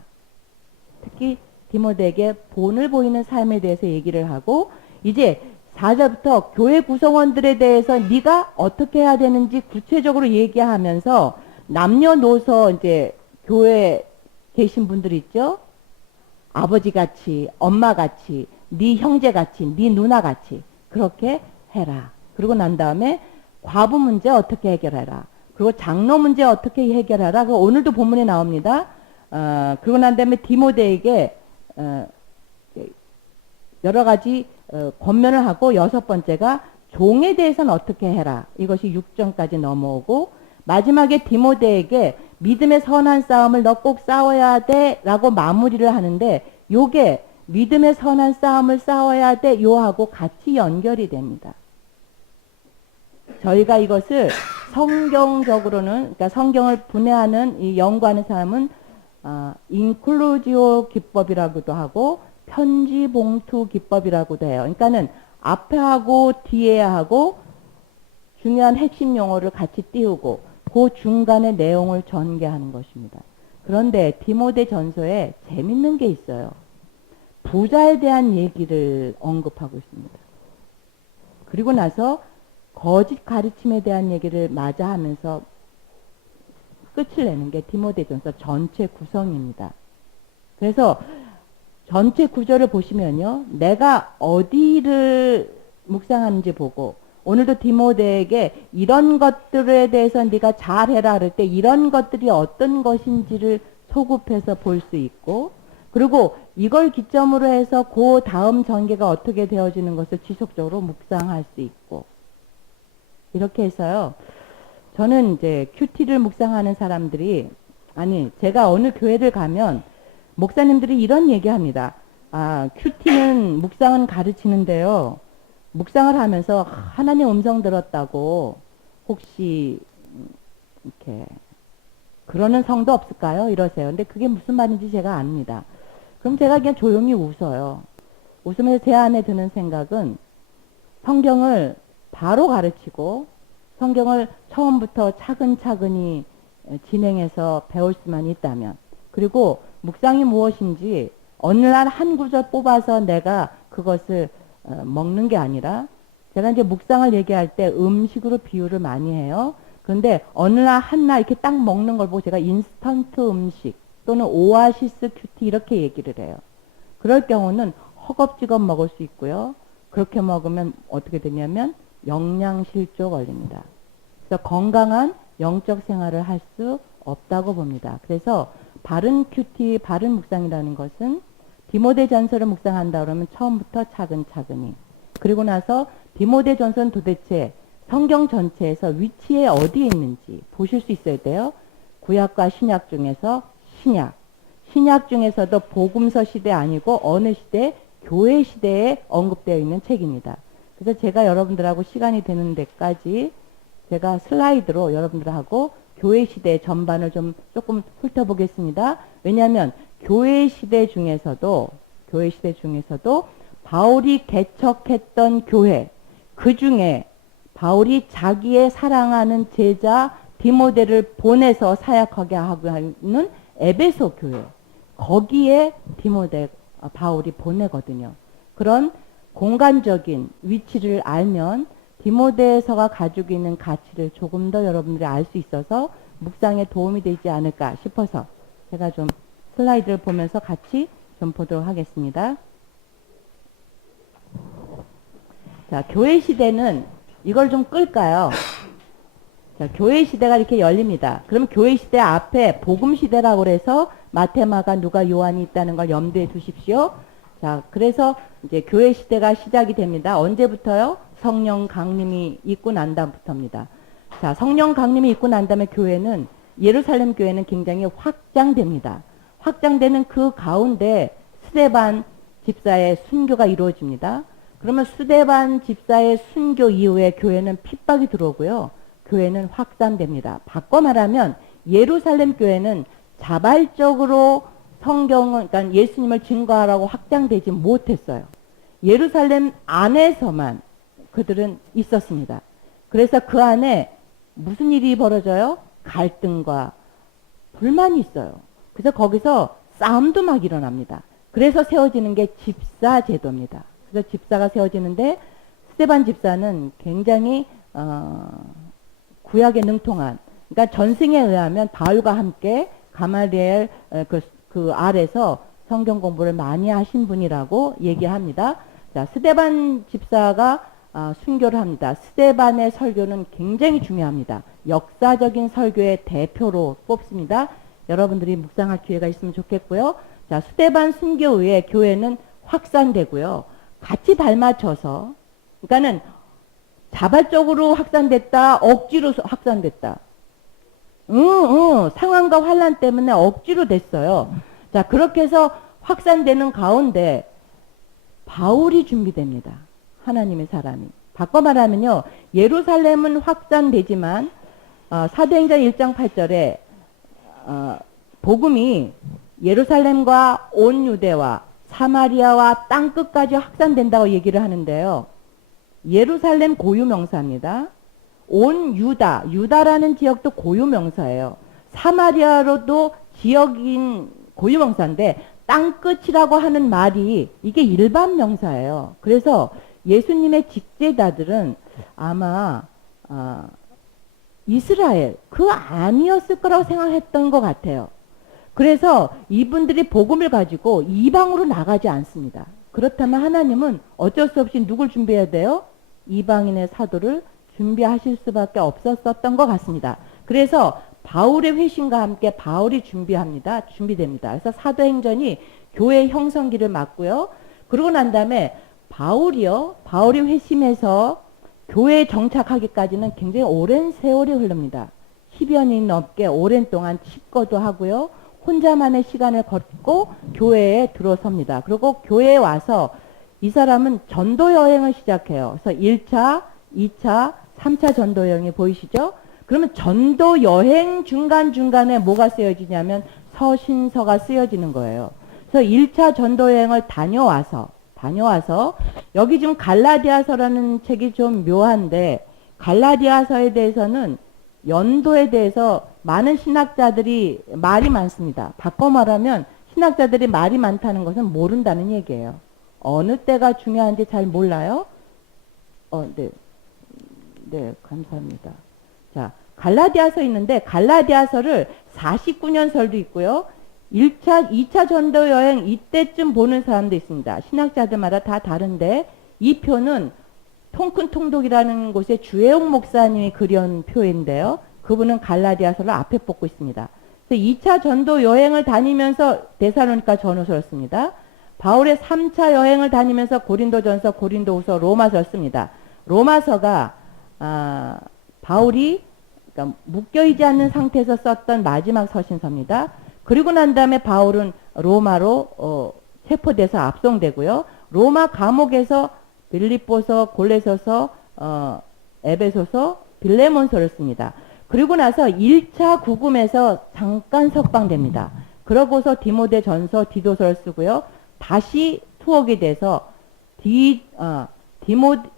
특히 디모데에게 본을 보이는 삶에 대해서 얘기를 하고 이제 4절부터 교회 구성원들에 대해서 네가 어떻게 해야 되는지 구체적으로 얘기하면서 남녀노소 이제 교회에 계신 분들 있죠? 아버지같이 엄마같이 네 형제같이 네 누나같이 그렇게 해라. 그러고 난 다음에 과부 문제 어떻게 해결해라. 그리고 장로 문제 어떻게 해결하라. 그 오늘도 본문에 나옵니다. 그러고 난 다음에 디모데에게 여러 가지 권면을 하고 6번째가 종에 대해서는 어떻게 해라. 이것이 6절까지 넘어오고 마지막에 디모데에게 믿음의 선한 싸움을 너 꼭 싸워야 돼 라고 마무리를 하는데 요게 믿음의 선한 싸움을 싸워야 돼 요하고 같이 연결이 됩니다. 저희가 이것을 성경적으로는 그러니까 성경을 분해하는 이 연구하는 사람은 인클루지오 기법이라고도 하고 편지 봉투 기법이라고도 해요. 그러니까는 앞에 하고 뒤에 하고 중요한 핵심 용어를 같이 띄우고 그 중간에 내용을 전개하는 것입니다. 그런데 디모데 전서에 재밌는 게 있어요. 부자에 대한 얘기를 언급하고 있습니다. 그리고 나서 거짓 가르침에 대한 얘기를 마저 하면서 끝을 내는 게 디모데 전서 전체 구성입니다. 그래서 전체 구조를 보시면요. 내가 어디를 묵상하는지 보고 오늘도 디모데에게 이런 것들에 대해서 네가 잘해라 그럴 때 이런 것들이 어떤 것인지를 소급해서 볼 수 있고 그리고 이걸 기점으로 해서 그 다음 전개가 어떻게 되어지는 것을 지속적으로 묵상할 수 있고 이렇게 해서요. 저는 이제 큐티를 묵상하는 사람들이 제가 어느 교회를 가면 목사님들이 이런 얘기합니다. 큐티는 묵상은 가르치는데요. 묵상을 하면서 하나님 음성 들었다고 혹시 이렇게 그러는 성도 없을까요? 이러세요. 근데 그게 무슨 말인지 제가 압니다. 그럼 제가 그냥 조용히 웃어요. 웃으면서 제 안에 드는 생각은 성경을 바로 가르치고 성경을 처음부터 차근차근히 진행해서 배울 수만 있다면 그리고 묵상이 무엇인지 어느 날 한 구절 뽑아서 내가 그것을 먹는 게 아니라 제가 이제 묵상을 얘기할 때 음식으로 비유를 많이 해요. 그런데 어느 날 한 날 이렇게 딱 먹는 걸 보고 제가 인스턴트 음식 또는 오아시스 큐티 이렇게 얘기를 해요. 그럴 경우는 허겁지겁 먹을 수 있고요. 그렇게 먹으면 어떻게 되냐면 영양실조 걸립니다. 그래서 건강한 영적 생활을 할 수 없다고 봅니다. 그래서 바른 큐티, 바른 묵상이라는 것은 디모데 전서를 묵상한다 그러면 처음부터 차근차근히 그리고 나서 디모데 전서는 도대체 성경 전체에서 위치에 어디에 있는지 보실 수 있어야 돼요. 구약과 신약 중에서 신약 중에서도 복음서 시대 아니고 어느 시대? 교회 시대에 언급되어 있는 책입니다. 그래서 제가 여러분들하고 시간이 되는 데까지 제가 슬라이드로 여러분들하고 교회 시대 전반을 좀 조금 훑어보겠습니다. 왜냐하면 교회 시대 중에서도 교회 시대 중에서도 바울이 개척했던 교회, 그 중에 바울이 자기의 사랑하는 제자 디모데를 보내서 사역하게 하고 있는 에베소 교회, 거기에 바울이 보내거든요. 그런 공간적인 위치를 알면 디모데서가 가지고 있는 가치를 조금 더 여러분들이 알 수 있어서 묵상에 도움이 되지 않을까 싶어서 제가 좀 슬라이드를 보면서 같이 좀 보도록 하겠습니다. 자, 교회 시대는 이걸 좀 끌까요? 자, 교회 시대가 이렇게 열립니다. 그러면 교회 시대 앞에 복음 시대라고 해서 마태, 마가, 누가, 요한이 있다는 걸 염두에 두십시오. 자, 그래서 이제 교회 시대가 시작이 됩니다. 언제부터요? 성령 강림이 있고 난 다음부터입니다. 자, 성령 강림이 있고 난 다음에 교회는, 예루살렘 교회는 굉장히 확장됩니다. 확장되는 그 가운데 스데반 집사의 순교가 이루어집니다. 그러면 스데반 집사의 순교 이후에 교회는 핍박이 들어오고요. 교회는 확산됩니다. 바꿔 말하면 예루살렘 교회는 자발적으로 성경을, 그러니까 예수님을 증거하라고 확장되지 못했어요. 예루살렘 안에서만 그들은 있었습니다. 그래서 그 안에 무슨 일이 벌어져요? 갈등과 불만이 있어요. 그래서 거기서 싸움도 막 일어납니다. 그래서 세워지는 게 집사 제도입니다. 그래서 집사가 세워지는데 스데반 집사는 굉장히 구약에 능통한, 그러니까 전승에 의하면 바울과 함께 가말리엘 그 아래서 성경 공부를 많이 하신 분이라고 얘기합니다. 자, 스데반 집사가 순교를 합니다. 스데반의 설교는 굉장히 중요합니다. 역사적인 설교의 대표로 뽑습니다. 여러분들이 묵상할 기회가 있으면 좋겠고요. 자, 스데반 순교 후에 교회는 확산되고요. 같이 발맞춰서, 그러니까는 자발적으로 확산됐다, 억지로 확산됐다. 상황과 환란 때문에 억지로 됐어요. 자, 그렇게 해서 확산되는 가운데 바울이 준비됩니다. 하나님의 사람이. 바꿔 말하면요, 예루살렘은 확산되지만 사도행전 1장 8절에 복음이 예루살렘과 온 유대와 사마리아와 땅끝까지 확산된다고 얘기를 하는데요. 예루살렘 고유명사입니다. 온 유다라는 지역도 고유명사예요. 사마리아로도 지역인 고유명사인데 땅끝이라고 하는 말이 이게 일반 명사예요. 그래서 예수님의 직제자들은 아마 이스라엘 그 아니었을 거라고 생각했던 것 같아요. 그래서 이분들이 복음을 가지고 이방으로 나가지 않습니다. 그렇다면 하나님은 어쩔 수 없이 누굴 준비해야 돼요? 이방인의 사도를 준비하실 수밖에 없었던 것 같습니다. 그래서 바울의 회심과 함께 바울이 준비됩니다. 그래서 사도행전이 교회 형성기를 맞고요. 그러고 난 다음에 바울이 회심해서 교회에 정착하기까지는 굉장히 오랜 세월이 흐릅니다. 10여 년 넘게 오랜 동안 집거도 하고요. 혼자만의 시간을 걷고 교회에 들어섭니다. 그리고 교회에 와서 이 사람은 전도 여행을 시작해요. 그래서 1차, 2차, 3차 전도 여행이 보이시죠? 그러면 전도 여행 중간중간에 뭐가 쓰여지냐면 서신서가 쓰여지는 거예요. 그래서 1차 전도 여행을 다녀와서 여기 지금 갈라디아서라는 책이 좀 묘한데 갈라디아서에 대해서는 연도에 대해서 많은 신학자들이 말이 많습니다. 바꿔 말하면 신학자들이 말이 많다는 것은 모른다는 얘기예요. 어느 때가 중요한지 잘 몰라요? 네, 감사합니다. 자, 갈라디아서 있는데 갈라디아서를 49년설도 있고요. 1차, 2차 전도 여행 이때쯤 보는 사람도 있습니다. 신학자들마다 다 다른데 이 표는 통큰 통독이라는 곳에 주혜옥 목사님이 그린 표인데요. 그분은 갈라디아서를 앞에 뽑고 있습니다. 그래서 2차 전도 여행을 다니면서 데살로니가 전후서를 씁니다. 바울의 3차 여행을 다니면서 고린도전서, 고린도후서, 로마서를 씁니다. 로마서가 바울이 그러니까 묶여있지 않는 상태에서 썼던 마지막 서신서입니다. 그리고 난 다음에 바울은 로마로 체포돼서 압송되고요. 로마 감옥에서 빌립보서, 골로새서, 에베소서, 빌레몬서를 씁니다. 그리고 나서 1차 구금에서 잠깐 석방됩니다. 그러고서 디모데 전서, 디도서를 쓰고요. 다시 수억이 돼서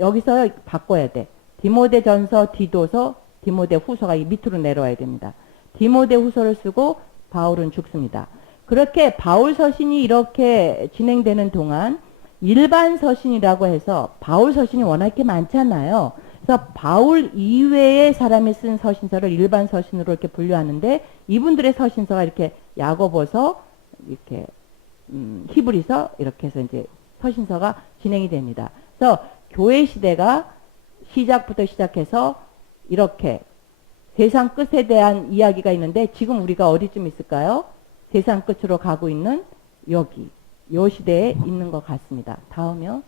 여기서 바꿔야 돼. 디모데전서, 디도서, 디모데후서가 이 밑으로 내려와야 됩니다. 디모데후서를 쓰고 바울은 죽습니다. 그렇게 바울 서신이 이렇게 진행되는 동안 일반 서신이라고 해서 바울 서신이 워낙 이렇게 많잖아요. 그래서 바울 이외의 사람이 쓴 서신서를 일반 서신으로 이렇게 분류하는데 이분들의 서신서가 이렇게 야고보서, 이렇게 히브리서 이렇게 해서 이제 서신서가 진행이 됩니다. 그래서 교회 시대가 시작부터 시작해서 이렇게 세상 끝에 대한 이야기가 있는데 지금 우리가 어디쯤 있을까요? 세상 끝으로 가고 있는 여기, 요 시대에 있는 것 같습니다. 다음이요.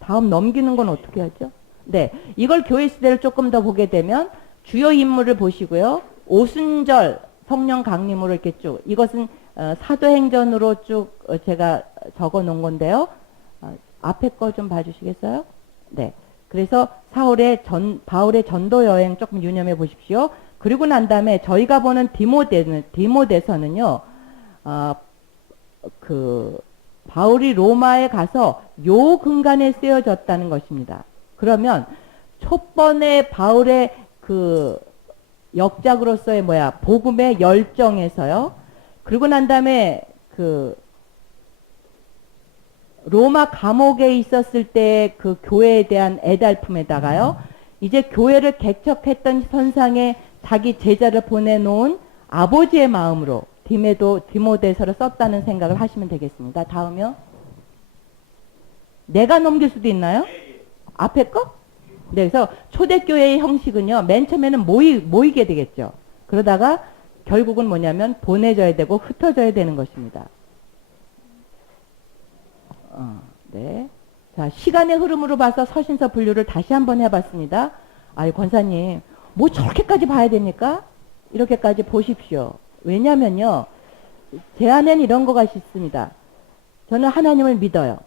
다음 넘기는 건 어떻게 하죠? 네, 이걸 교회 시대를 조금 더 보게 되면 주요 인물을 보시고요. 오순절 성령 강림으로 이렇게 쭉, 이것은 사도행전으로 쭉 제가 적어 놓은 건데요. 앞에 거 좀 봐주시겠어요? 네. 그래서 바울의 전도 여행 조금 유념해 보십시오. 그리고 난 다음에 저희가 보는 디모데서는요, 바울이 로마에 가서 요 근간에 쓰여졌다는 것입니다. 그러면 첫 번에 바울의 역작으로서의 복음의 열정에서요, 그리고 난 다음에 로마 감옥에 있었을 때 그 교회에 대한 애달픔에다가요, 이제 교회를 개척했던 선상에 자기 제자를 보내놓은 아버지의 마음으로 디모데서를 썼다는 생각을 하시면 되겠습니다. 다음이요. 내가 넘길 수도 있나요? 앞에 거? 네, 그래서 초대교회의 형식은요, 맨 처음에는 모이게 되겠죠. 그러다가 결국은 뭐냐면 보내져야 되고 흩어져야 되는 것입니다. 네. 자, 시간의 흐름으로 봐서 서신서 분류를 다시 한번 해봤습니다. 아유, 권사님, 뭐 저렇게까지 봐야 됩니까? 이렇게까지 보십시오. 왜냐면요, 제 안에는 이런 거가 있습니다. 저는 하나님을 믿어요.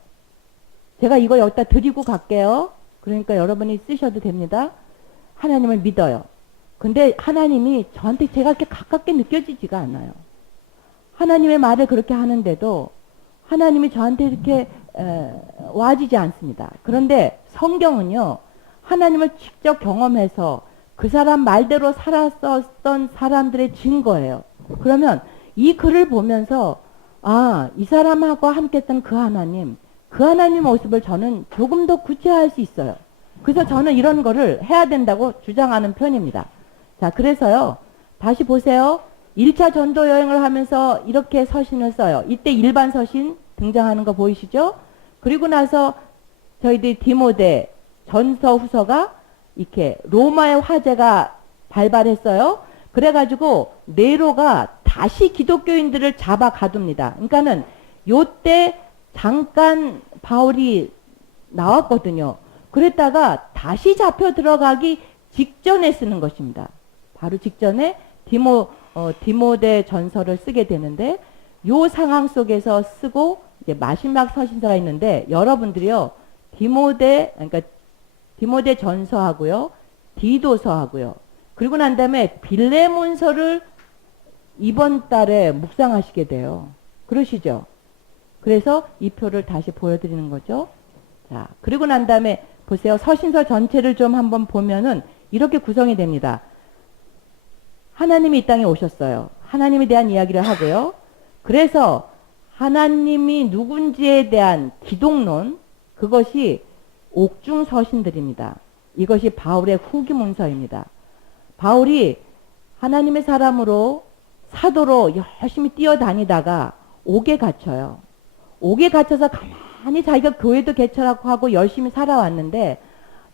제가 이거 여기다 드리고 갈게요. 그러니까 여러분이 쓰셔도 됩니다. 하나님을 믿어요. 근데 하나님이 저한테 제가 그렇게 가깝게 느껴지지가 않아요. 하나님의 말을 그렇게 하는데도 하나님이 저한테 이렇게 와지지 않습니다. 그런데 성경은요, 하나님을 직접 경험해서 그 사람 말대로 살았었던 사람들의 증거예요. 그러면 이 글을 보면서 이 사람하고 함께 했던 그 하나님 모습을 저는 조금 더 구체화할 수 있어요. 그래서 저는 이런 거를 해야 된다고 주장하는 편입니다. 자, 그래서요, 다시 보세요. 1차 전도 여행을 하면서 이렇게 서신을 써요. 이때 일반 서신 등장하는 거 보이시죠? 그리고 나서 저희들이 디모데 전서 후서가 이렇게 로마의 화재가 발발했어요. 그래가지고 네로가 다시 기독교인들을 잡아 가둡니다. 그러니까는 요때 잠깐 바울이 나왔거든요. 그랬다가 다시 잡혀 들어가기 직전에 쓰는 것입니다. 바로 직전에 디모데 전서를 쓰게 되는데, 요 상황 속에서 쓰고 이제 마지막 서신서가 있는데, 여러분들이요, 그러니까 디모데 전서하고요, 디도서하고요, 그리고 난 다음에 빌레몬서를 이번 달에 묵상하시게 돼요. 그러시죠? 그래서 이 표를 다시 보여드리는 거죠. 자, 그리고 난 다음에 보세요. 서신서 전체를 좀 한번 보면은 이렇게 구성이 됩니다. 하나님이 이 땅에 오셨어요. 하나님에 대한 이야기를 하고요. 그래서 하나님이 누군지에 대한 기독론, 그것이 옥중 서신들입니다. 이것이 바울의 후기 문서입니다. 바울이 하나님의 사람으로 사도로 열심히 뛰어다니다가 옥에 갇혀요. 옥에 갇혀서 가만히 자기가 교회도 개척하고 하고 열심히 살아왔는데,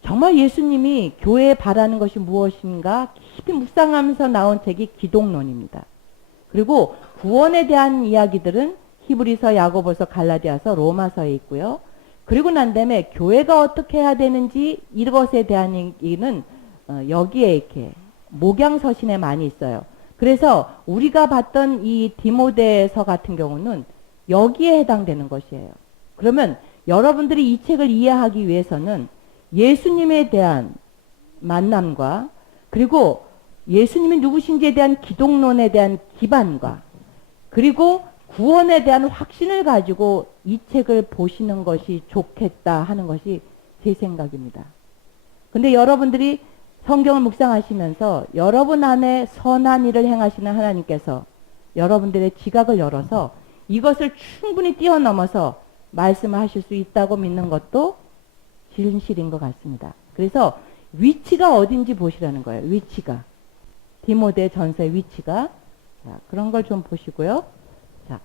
정말 예수님이 교회에 바라는 것이 무엇인가 깊이 묵상하면서 나온 책이 기독론입니다. 그리고 구원에 대한 이야기들은 히브리서, 야고보서, 갈라디아서, 로마서에 있고요. 그리고 난 다음에 교회가 어떻게 해야 되는지 이것에 대한 얘기는 여기에 이렇게 목양서신에 많이 있어요. 그래서 우리가 봤던 이 디모데서 같은 경우는 여기에 해당되는 것이에요. 그러면 여러분들이 이 책을 이해하기 위해서는 예수님에 대한 만남과, 그리고 예수님이 누구신지에 대한 기독론에 대한 기반과, 그리고 구원에 대한 확신을 가지고 이 책을 보시는 것이 좋겠다 하는 것이 제 생각입니다. 근데 여러분들이 성경을 묵상하시면서 여러분 안에 선한 일을 행하시는 하나님께서 여러분들의 지각을 열어서 이것을 충분히 뛰어넘어서 말씀을 하실 수 있다고 믿는 것도 진실인 것 같습니다. 그래서 위치가 어딘지 보시라는 거예요. 위치가. 디모데 전서의 위치가. 자, 그런 걸 좀 보시고요. 자,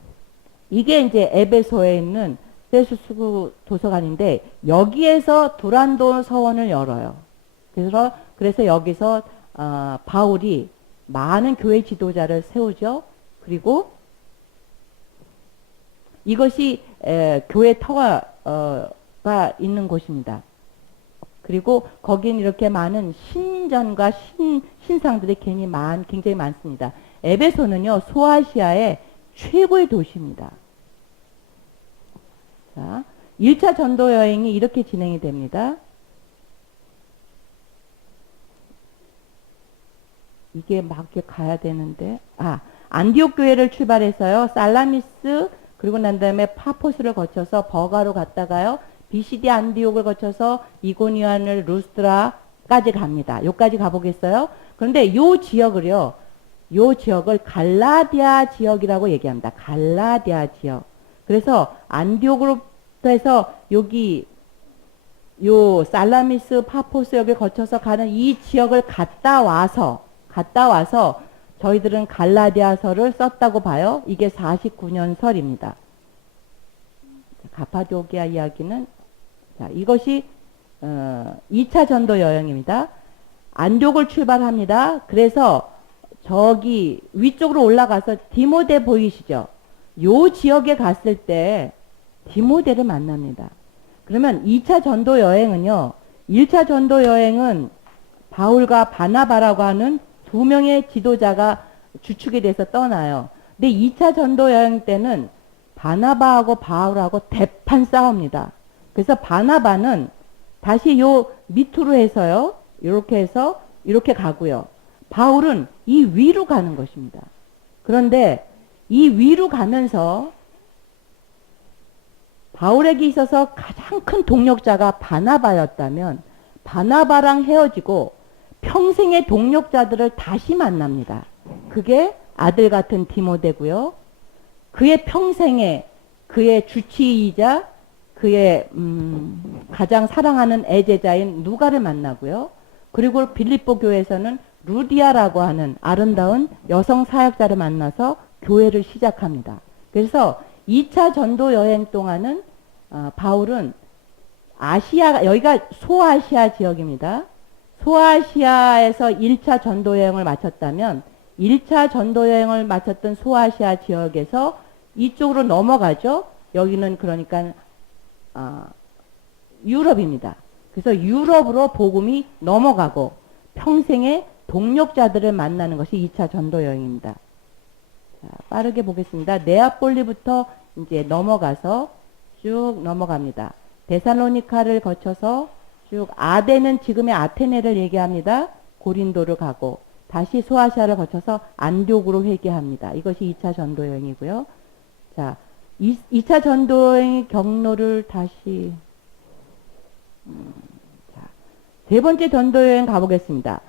이게 이제 에베소에 있는 세수수구 도서관인데 여기에서 두란도 서원을 열어요. 그래서 여기서 바울이 많은 교회 지도자를 세우죠. 그리고 이것이 교회 터가 있는 곳입니다. 그리고 거긴 이렇게 많은 신전과 신상들이 굉장히 많습니다. 에베소는요, 소아시아의 최고의 도시입니다. 자, 1차 전도 여행이 이렇게 진행이 됩니다. 이게 막 이렇게 가야 되는데, 안디옥 교회를 출발해서요, 살라미스, 그리고 난 다음에 파포스를 거쳐서 버가로 갔다가요, 비시디 안디옥을 거쳐서 이고니안을 루스트라까지 갑니다. 여기까지 가보겠어요? 그런데 요 지역을 갈라디아 지역이라고 얘기합니다. 갈라디아 지역. 그래서 안디옥으로부터 해서 여기 요 살라미스 파포스 역을 거쳐서 가는 이 지역을 갔다 와서 저희들은 갈라디아서를 썼다고 봐요. 이게 49년 설입니다. 가파도기아 이야기는 자, 이것이 2차 전도 여행입니다. 안디옥을 출발합니다. 그래서 저기 위쪽으로 올라가서 디모데 보이시죠? 요 지역에 갔을 때 디모데를 만납니다. 그러면 2차 전도 여행은요. 1차 전도 여행은 바울과 바나바라고 하는 두 명의 지도자가 주축이 돼서 떠나요. 근데 2차 전도 여행 때는 바나바하고 바울하고 대판 싸웁니다. 그래서 바나바는 다시 요 밑으로 해서요. 이렇게 해서 이렇게 가고요. 바울은 이 위로 가는 것입니다. 그런데 이 위로 가면서 바울에게 있어서 가장 큰 동력자가 바나바였다면 바나바랑 헤어지고 평생의 동력자들을 다시 만납니다. 그게 아들 같은 디모데고요. 그의 평생의 그의 주치의이자 그의 가장 사랑하는 애제자인 누가를 만나고요. 그리고 빌립보 교회에서는 루디아라고 하는 아름다운 여성 사역자를 만나서 교회를 시작합니다. 그래서 2차 전도 여행 동안은 바울은 여기가 소아시아 지역입니다. 소아시아에서 1차 전도 여행을 마쳤다면 1차 전도 여행을 마쳤던 소아시아 지역에서 이쪽으로 넘어가죠. 여기는 그러니까 유럽입니다. 그래서 유럽으로 복음이 넘어가고 평생의 동력자들을 만나는 것이 2차 전도 여행입니다. 자, 빠르게 보겠습니다. 네아폴리부터 이제 넘어가서 쭉 넘어갑니다. 데살로니카를 거쳐서 쭉 아덴은 지금의 아테네를 얘기합니다. 고린도를 가고 다시 소아시아를 거쳐서 안디옥으로 회귀합니다. 이것이 2차 전도 여행이고요. 자, 2차 전도 여행의 경로를 다시 자, 세 번째 전도 여행 가보겠습니다.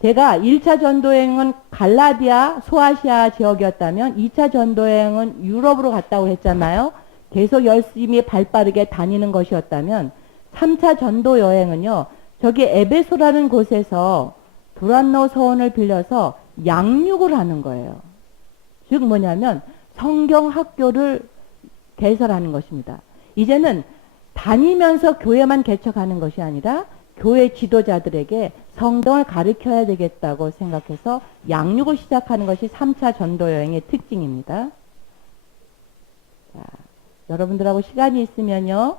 제가 1차 전도여행은 갈라디아, 소아시아 지역이었다면 2차 전도여행은 유럽으로 갔다고 했잖아요. 계속 열심히 발빠르게 다니는 것이었다면 3차 전도여행은요. 저기 에베소라는 곳에서 두란노 서원을 빌려서 양육을 하는 거예요. 즉 뭐냐면 성경학교를 개설하는 것입니다. 이제는 다니면서 교회만 개척하는 것이 아니라 교회 지도자들에게 성경을 가르쳐야 되겠다고 생각해서 양육을 시작하는 것이 3차 전도여행의 특징입니다. 자, 여러분들하고 시간이 있으면요.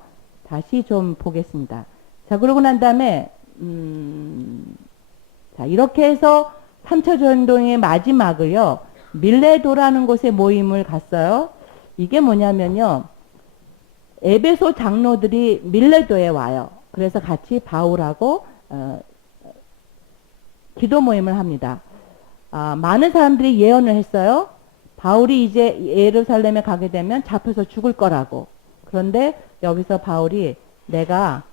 다시 좀 보겠습니다. 자, 그러고 난 다음에 자, 이렇게 해서 3차 전도여행의 마지막을요. 밀레도라는 곳에 모임을 갔어요. 이게 뭐냐면요. 에베소 장로들이 밀레도에 와요. 그래서 같이 바울하고 기도 모임을 합니다. 많은 사람들이 예언을 했어요. 바울이 이제 예루살렘에 가게 되면 잡혀서 죽을 거라고. 그런데 여기서 바울이 내가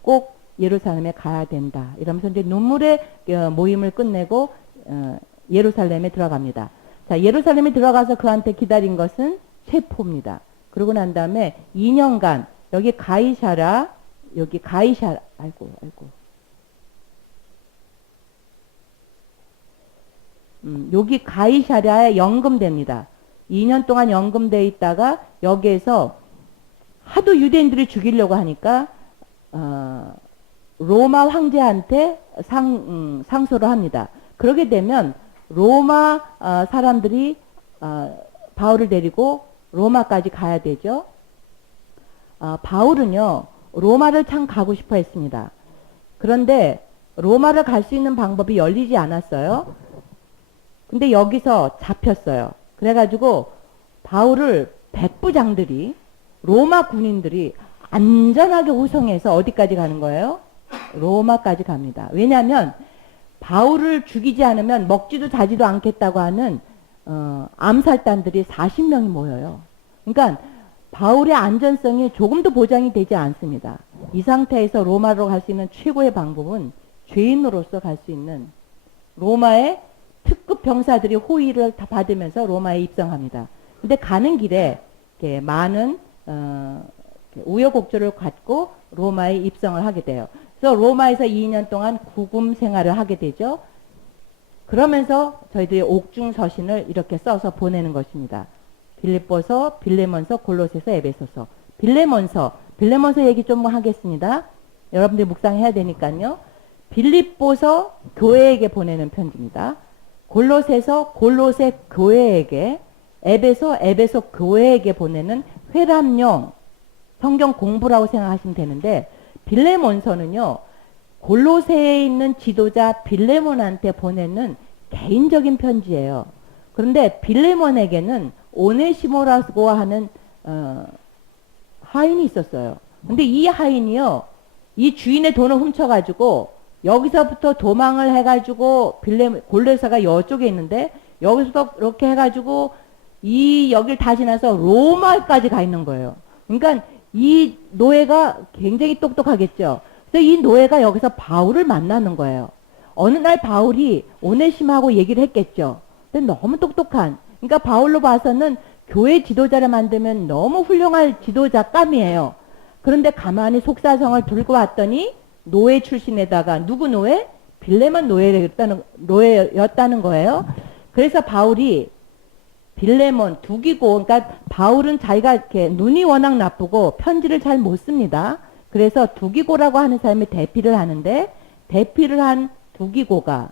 꼭 예루살렘에 가야 된다. 이러면서 이제 눈물의 모임을 끝내고 예루살렘에 들어갑니다. 자, 예루살렘에 들어가서 그한테 기다린 것은 체포입니다. 그러고 난 다음에 2년간 여기 가이사랴, 아이고. 여기 가이사랴에 연금됩니다. 2년 동안 연금돼 있다가 여기에서 하도 유대인들이 죽이려고 하니까 로마 황제한테 상소를 합니다. 그러게 되면 로마 사람들이 바울을 데리고 로마까지 가야 되죠. 바울은요, 로마를 참 가고 싶어 했습니다. 그런데 로마를 갈 수 있는 방법이 열리지 않았어요. 근데 여기서 잡혔어요. 그래가지고 바울을 백부장들이, 로마 군인들이 안전하게 호송해서 어디까지 가는 거예요? 로마까지 갑니다. 왜냐하면 바울을 죽이지 않으면 먹지도 자지도 않겠다고 하는 암살단들이 40명이 모여요. 그러니까 바울의 안전성이 조금도 보장이 되지 않습니다. 이 상태에서 로마로 갈 수 있는 최고의 방법은 죄인으로서 갈 수 있는 로마의 특급 병사들이 호의를 다 받으면서 로마에 입성합니다. 근데 가는 길에 이렇게 많은 우여곡절을 갖고 로마에 입성을 하게 돼요. 그래서 로마에서 2년 동안 구금 생활을 하게 되죠. 그러면서 저희들이 옥중서신을 이렇게 써서 보내는 것입니다. 빌립보서, 빌레몬서, 골로새서, 에베소서. 빌레몬서 얘기 좀 하겠습니다. 여러분들이 묵상해야 되니까요. 빌립보서 교회에게 보내는 편지입니다. 골로새서 골로새 교회에게, 에베소 교회에게 보내는 회람용 성경 공부라고 생각하시면 되는데, 빌레몬서는요, 골로새에 있는 지도자 빌레몬한테 보내는 개인적인 편지예요. 그런데 빌레몬에게는 오네시모라고 하는 하인이 있었어요. 근데 이 하인이요, 이 주인의 돈을 훔쳐가지고 여기서부터 도망을 해가지고 골로새가 이쪽에 있는데 여기서부터 이렇게 해가지고 이 여길 다 지나서 로마까지 가 있는 거예요. 그러니까 이 노예가 굉장히 똑똑하겠죠. 그래서 이 노예가 여기서 바울을 만나는 거예요. 어느 날 바울이 오네시모하고 얘기를 했겠죠. 근데 너무 똑똑한, 그러니까 바울로 봐서는 교회 지도자를 만들면 너무 훌륭한 지도자감이에요. 그런데 가만히 속사성을 들고 왔더니 노예 출신에다가 누구 노예? 빌레몬 노예였다는 거예요. 그래서 바울이 빌레몬 두기고, 그러니까 바울은 자기가 이렇게 눈이 워낙 나쁘고 편지를 잘 못 씁니다. 그래서 두기고라고 하는 사람이 대피를 하는데, 대피를 한 두기고가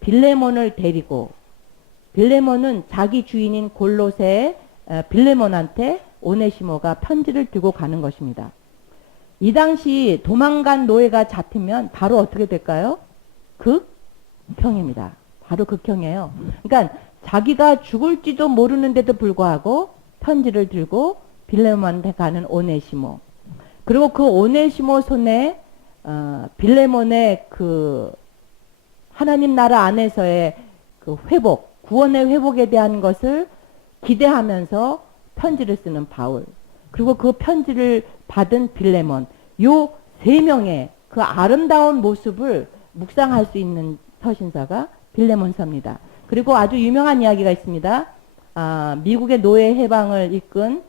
빌레몬을 데리고, 빌레몬은 자기 주인인 골로새 빌레몬한테 오네시모가 편지를 들고 가는 것입니다. 이 당시 도망간 노예가 잡히면 바로 어떻게 될까요? 극형입니다. 바로 극형이에요. 그러니까 자기가 죽을지도 모르는데도 불구하고 편지를 들고 빌레몬한테 가는 오네시모. 그리고 그 오네시모 손에 빌레몬의 그 하나님 나라 안에서의 그 회복, 구원의 회복에 대한 것을 기대하면서 편지를 쓰는 바울. 그리고 그 편지를 받은 빌레몬. 요 세 명의 그 아름다운 모습을 묵상할 수 있는 서신서가 빌레몬서입니다. 그리고 아주 유명한 이야기가 있습니다. 미국의 노예 해방을 이끈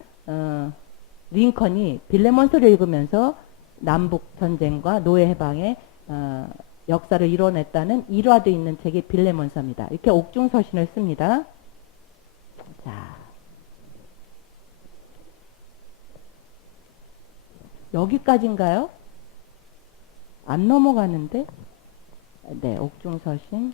링컨이 빌레몬서를 읽으면서 남북 전쟁과 노예 해방의 역사를 이뤄냈다는 일화도 있는 책이 빌레몬서입니다. 이렇게 옥중서신을 씁니다. 자, 여기까지인가요? 안 넘어가는데? 네, 옥중서신.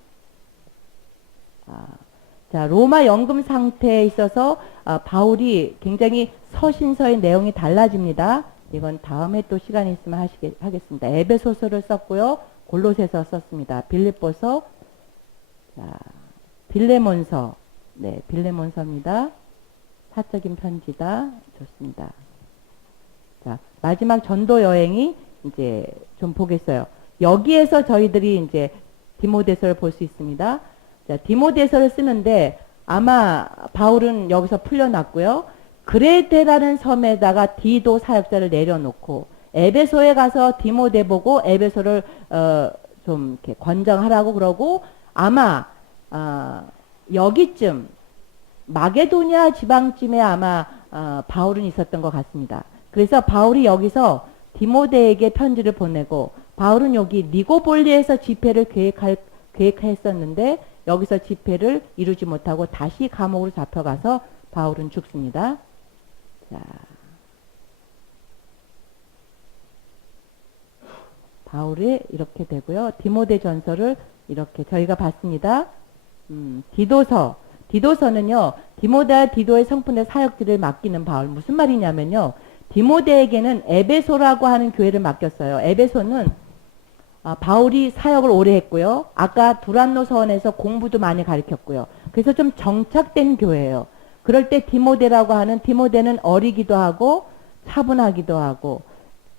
자, 로마 연금 상태에 있어서 바울이 굉장히 서신서의 내용이 달라집니다. 이건 다음에 또 시간이 있으면 하겠습니다. 에베소서를 썼고요. 골로새서 썼습니다. 빌립보서, 자, 빌레몬서. 네, 빌레몬서입니다. 사적인 편지다. 좋습니다. 자, 마지막 전도 여행이 이제 좀 보겠어요. 여기에서 저희들이 이제 디모데서를 볼 수 있습니다. 자, 디모데서를 쓰는데 아마 바울은 여기서 풀려났고요. 그레테라는 섬에다가 디도 사역자를 내려놓고 에베소에 가서 디모데 보고 에베소를 좀 이렇게 권장하라고 그러고 아마 여기쯤 마게도니아 지방쯤에 아마 바울은 있었던 것 같습니다. 그래서 바울이 여기서 디모데에게 편지를 보내고 바울은 여기 니고볼리에서 집회를 계획했었는데 여기서 집회를 이루지 못하고 다시 감옥으로 잡혀가서 바울은 죽습니다. 자, 바울이 이렇게 되고요. 디모데 전서를 이렇게 저희가 봤습니다. 디도서는요. 디모데와 디도의 성품의 사역들을 맡기는 바울. 무슨 말이냐면요. 디모데에게는 에베소라고 하는 교회를 맡겼어요. 에베소는 바울이 사역을 오래 했고요. 아까 두란노 서원에서 공부도 많이 가르쳤고요. 그래서 좀 정착된 교회예요. 그럴 때 디모데는 어리기도 하고 차분하기도 하고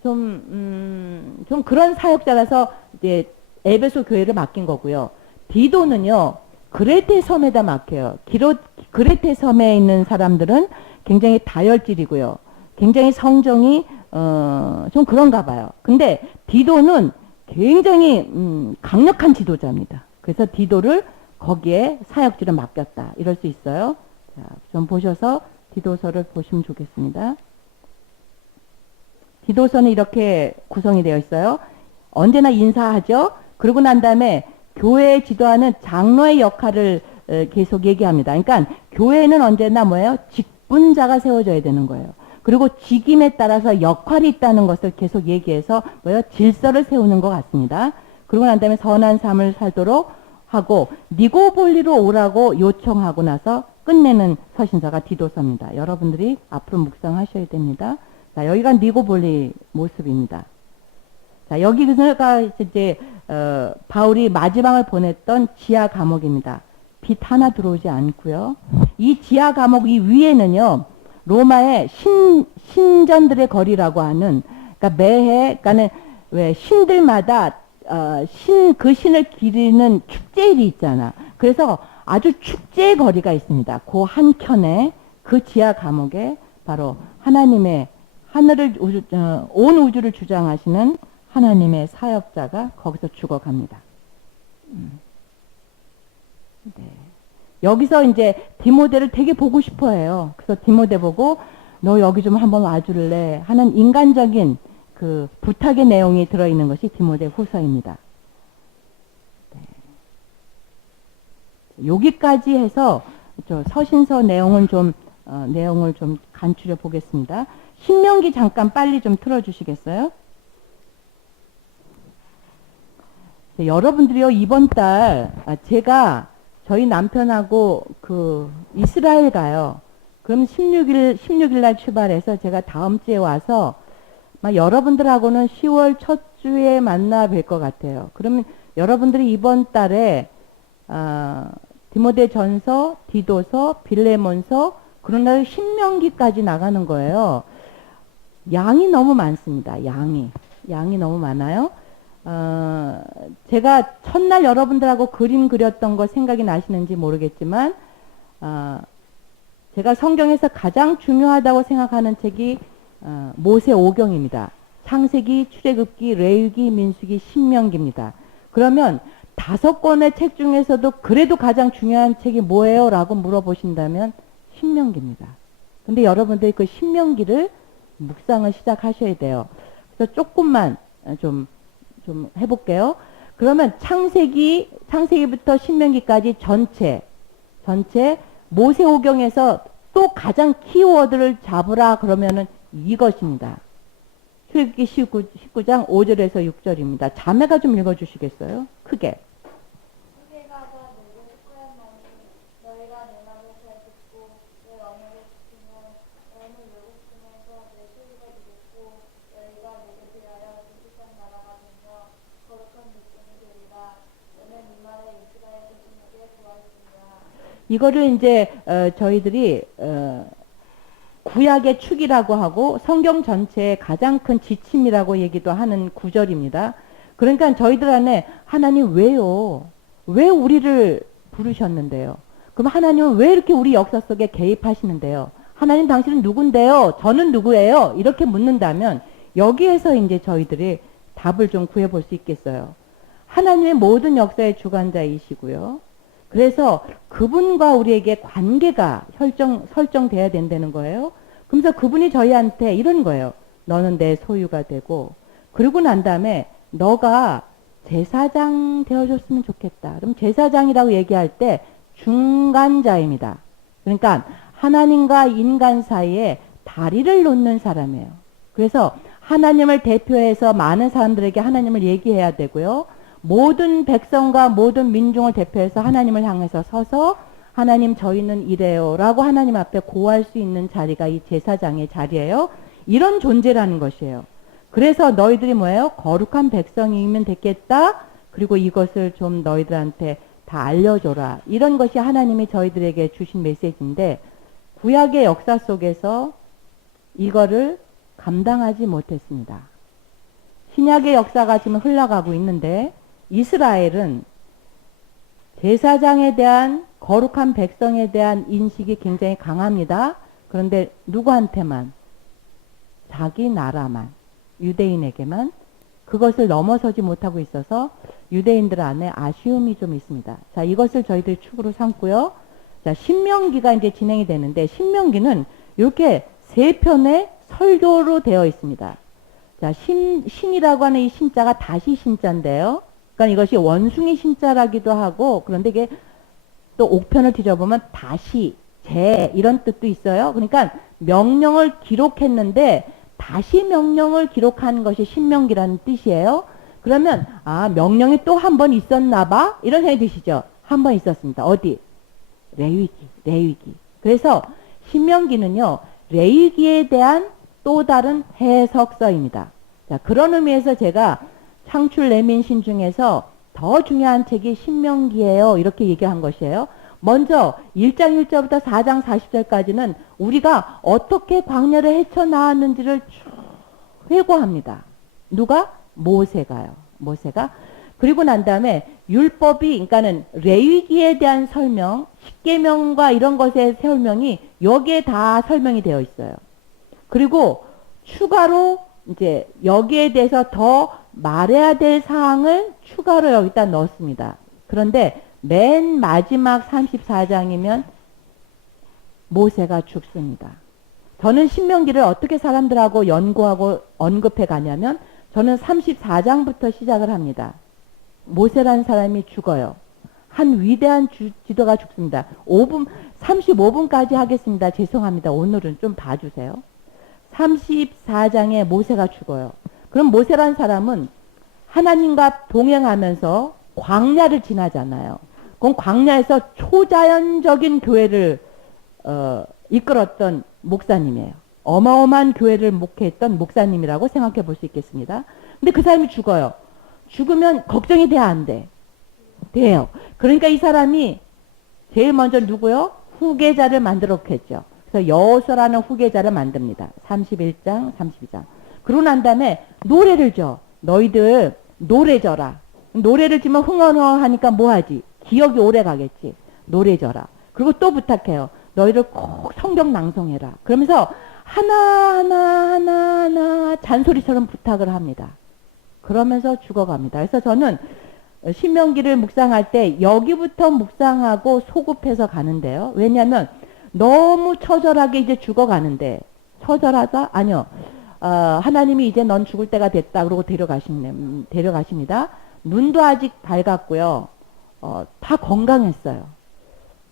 좀 그런 사역자라서 이제 에베소 교회를 맡긴 거고요. 디도는요. 그레테 섬에다 맡겨요. 그레테 섬에 있는 사람들은 굉장히 다혈질이고요. 굉장히 성정이 좀 그런가 봐요. 근데 디도는 굉장히 강력한 지도자입니다. 그래서 디도를 거기에 사역지를 맡겼다. 이럴 수 있어요. 자, 좀 보셔서 디도서를 보시면 좋겠습니다. 디도서는 이렇게 구성이 되어 있어요. 언제나 인사하죠. 그러고 난 다음에 교회에 지도하는 장로의 역할을 계속 얘기합니다. 그러니까 교회는 언제나 뭐예요? 직분자가 세워져야 되는 거예요. 그리고 직임에 따라서 역할이 있다는 것을 계속 얘기해서 뭐예요? 질서를 세우는 것 같습니다. 그러고 난 다음에 선한 삶을 살도록 하고 니고볼리로 오라고 요청하고 나서 끝내는 서신서가 디도서입니다. 여러분들이 앞으로 묵상하셔야 됩니다. 자, 여기가 니고볼리 모습입니다. 자, 여기가 이제 바울이 마지막을 보냈던 지하 감옥입니다. 빛 하나 들어오지 않고요. 이 지하 감옥 이 위에는요. 로마의 신전들의 거리라고 하는 그러니까 매해 그러니까는 왜 신들마다 그 신을 기리는 축제일이 있잖아. 그래서 아주 축제의 거리가 있습니다. 그 한켠에 그 지하 감옥에 바로 하나님의 온 우주를 주장하시는 하나님의 사역자가 거기서 죽어갑니다. 네. 여기서 이제 디모데를 되게 보고 싶어 해요. 그래서 디모데 보고 너 여기 좀 한번 와줄래 하는 인간적인 그 부탁의 내용이 들어있는 것이 디모데 후서입니다. 네. 여기까지 해서 저 서신서 내용을 좀 간추려 보겠습니다. 신명기 잠깐 빨리 좀 틀어주시겠어요? 네, 여러분들이요 이번 달 제가 저희 남편하고 그 이스라엘 가요. 그럼 16일 날 출발해서 제가 다음 주에 와서 여러분들하고는 10월 첫 주에 만나 뵐 것 같아요. 그러면 여러분들이 이번 달에 디모데 전서, 디도서, 빌레몬서 그런 날 신명기까지 나가는 거예요. 양이 너무 많습니다. 양이 너무 많아요. 제가 첫날 여러분들하고 그림 그렸던 거 생각이 나시는지 모르겠지만 제가 성경에서 가장 중요하다고 생각하는 책이 모세오경입니다. 창세기, 출애굽기, 레위기, 민수기, 신명기입니다. 그러면 5권의 책 중에서도 그래도 가장 중요한 책이 뭐예요? 라고 물어보신다면 신명기입니다. 근데 여러분들이 그 신명기를 묵상을 시작하셔야 돼요. 그래서 조금만 좀 해볼게요. 그러면 창세기부터 신명기까지 전체 모세오경에서 또 가장 키워드를 잡으라 그러면은 이것입니다. 출애굽기 19장 5절에서 6절입니다. 자매가 좀 읽어주시겠어요? 크게. 이거를 이제 저희들이 구약의 축이라고 하고 성경 전체의 가장 큰 지침이라고 얘기도 하는 구절입니다. 그러니까 저희들 안에 하나님 왜요? 왜 우리를 부르셨는데요? 그럼 하나님은 왜 이렇게 우리 역사 속에 개입하시는데요? 하나님 당신은 누군데요? 저는 누구예요? 이렇게 묻는다면 여기에서 이제 저희들이 답을 좀 구해볼 수 있겠어요. 하나님의 모든 역사의 주관자이시고요. 그래서 그분과 우리에게 관계가 설정돼야 된다는 거예요. 그러면서 그분이 저희한테 이런 거예요. 너는 내 소유가 되고, 그러고 난 다음에 너가 제사장 되어줬으면 좋겠다. 그럼 제사장이라고 얘기할 때 중간자입니다. 그러니까 하나님과 인간 사이에 다리를 놓는 사람이에요. 그래서 하나님을 대표해서 많은 사람들에게 하나님을 얘기해야 되고요. 모든 백성과 모든 민중을 대표해서 하나님을 향해서 서서 하나님 저희는 이래요 라고 하나님 앞에 고할 수 있는 자리가 이 제사장의 자리예요. 이런 존재라는 것이에요. 그래서 너희들이 뭐예요? 거룩한 백성이면 됐겠다. 그리고 이것을 좀 너희들한테 다 알려줘라. 이런 것이 하나님이 저희들에게 주신 메시지인데 구약의 역사 속에서 이거를 감당하지 못했습니다. 신약의 역사가 지금 흘러가고 있는데 이스라엘은 제사장에 대한 거룩한 백성에 대한 인식이 굉장히 강합니다. 그런데 누구한테만? 자기 나라만, 유대인에게만 그것을 넘어서지 못하고 있어서 유대인들 안에 아쉬움이 좀 있습니다. 자, 이것을 저희들이 축으로 삼고요. 자, 신명기가 이제 진행이 되는데 신명기는 이렇게 세 편의 설교로 되어 있습니다. 자, 신이라고 하는 이 신자가 다시 신자인데요. 그러니까 이것이 원숭이 신자라기도 하고 그런데 이게 또 옥편을 뒤져보면 다시, 재 이런 뜻도 있어요. 그러니까 명령을 기록했는데 다시 명령을 기록한 것이 신명기라는 뜻이에요. 그러면 명령이 또 한 번 있었나 봐? 이런 생각이 드시죠? 한 번 있었습니다. 어디? 레위기. 그래서 신명기는요. 레위기에 대한 또 다른 해석서입니다. 자, 그런 의미에서 제가 창출 레민신 중에서 더 중요한 책이 신명기예요. 이렇게 얘기한 것이에요. 먼저 1장 1절부터 4장 40절까지는 우리가 어떻게 광야를 헤쳐나왔는지를 쭉 회고합니다. 누가? 모세가요. 모세가. 그리고 난 다음에 율법이, 그러니까는 레위기에 대한 설명, 십계명과 이런 것의 설명이 여기에 다 설명이 되어 있어요. 그리고 추가로 이제 여기에 대해서 더 말해야 될 사항을 추가로 여기다 넣었습니다. 그런데 맨 마지막 34장이면 모세가 죽습니다. 저는 신명기를 어떻게 사람들하고 연구하고 언급해 가냐면 저는 34장부터 시작을 합니다. 모세라는 사람이 죽어요. 한 위대한 지도가 죽습니다. 35분까지 하겠습니다. 죄송합니다. 오늘은 좀 봐주세요. 34장에 모세가 죽어요. 그럼 모세라는 사람은 하나님과 동행하면서 광야를 지나잖아요. 그럼 광야에서 초자연적인 교회를 이끌었던 목사님이에요. 어마어마한 교회를 목회했던 목사님이라고 생각해 볼 수 있겠습니다. 근데 그 사람이 죽어요. 죽으면 걱정이 돼야 안 돼? 돼요. 그러니까 이 사람이 제일 먼저 누구요? 후계자를 만들었겠죠. 그래서 여호수아라는 후계자를 만듭니다. 31장, 32장. 그러고 난 다음에 노래를 줘. 너희들 노래 져라. 노래를 지면 흥얼흥얼하니까 뭐하지? 기억이 오래 가겠지. 노래 져라. 그리고 또 부탁해요. 너희들 꼭 성경 낭송해라. 그러면서 하나 잔소리처럼 부탁을 합니다. 그러면서 죽어갑니다. 그래서 저는 신명기를 묵상할 때 여기부터 묵상하고 소급해서 가는데요. 왜냐하면 너무 처절하게 이제 죽어가는데 처절하다? 아니요. 하나님이 이제 넌 죽을 때가 됐다. 그러고 데려가십니다. 눈도 아직 밝았고요. 다 건강했어요.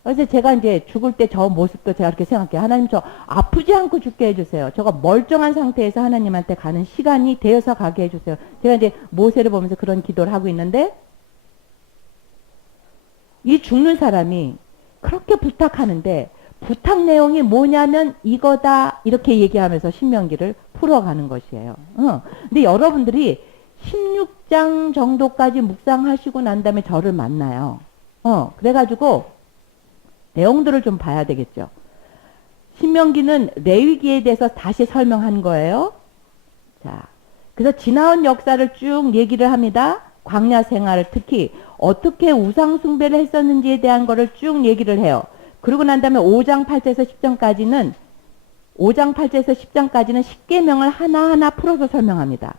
그래서 제가 이제 죽을 때 저 모습도 제가 이렇게 생각해요. 하나님 저 아프지 않고 죽게 해주세요. 저가 멀쩡한 상태에서 하나님한테 가는 시간이 되어서 가게 해주세요. 제가 이제 모세를 보면서 그런 기도를 하고 있는데 이 죽는 사람이 그렇게 부탁하는데 부탁 내용이 뭐냐면 이거다 이렇게 얘기하면서 신명기를 풀어가는 것이에요. 근데 여러분들이 16장 정도까지 묵상하시고 난 다음에 저를 만나요. 그래가지고 내용들을 좀 봐야 되겠죠. 신명기는 레위기에 대해서 다시 설명한 거예요. 자, 그래서 지나온 역사를 쭉 얘기를 합니다. 광야 생활을 특히 어떻게 우상 숭배를 했었는지에 대한 거를 쭉 얘기를 해요. 그러고 난 다음에 5장 8절에서 10장까지는 5장 8절에서 10장까지는 십계명을 하나하나 풀어서 설명합니다.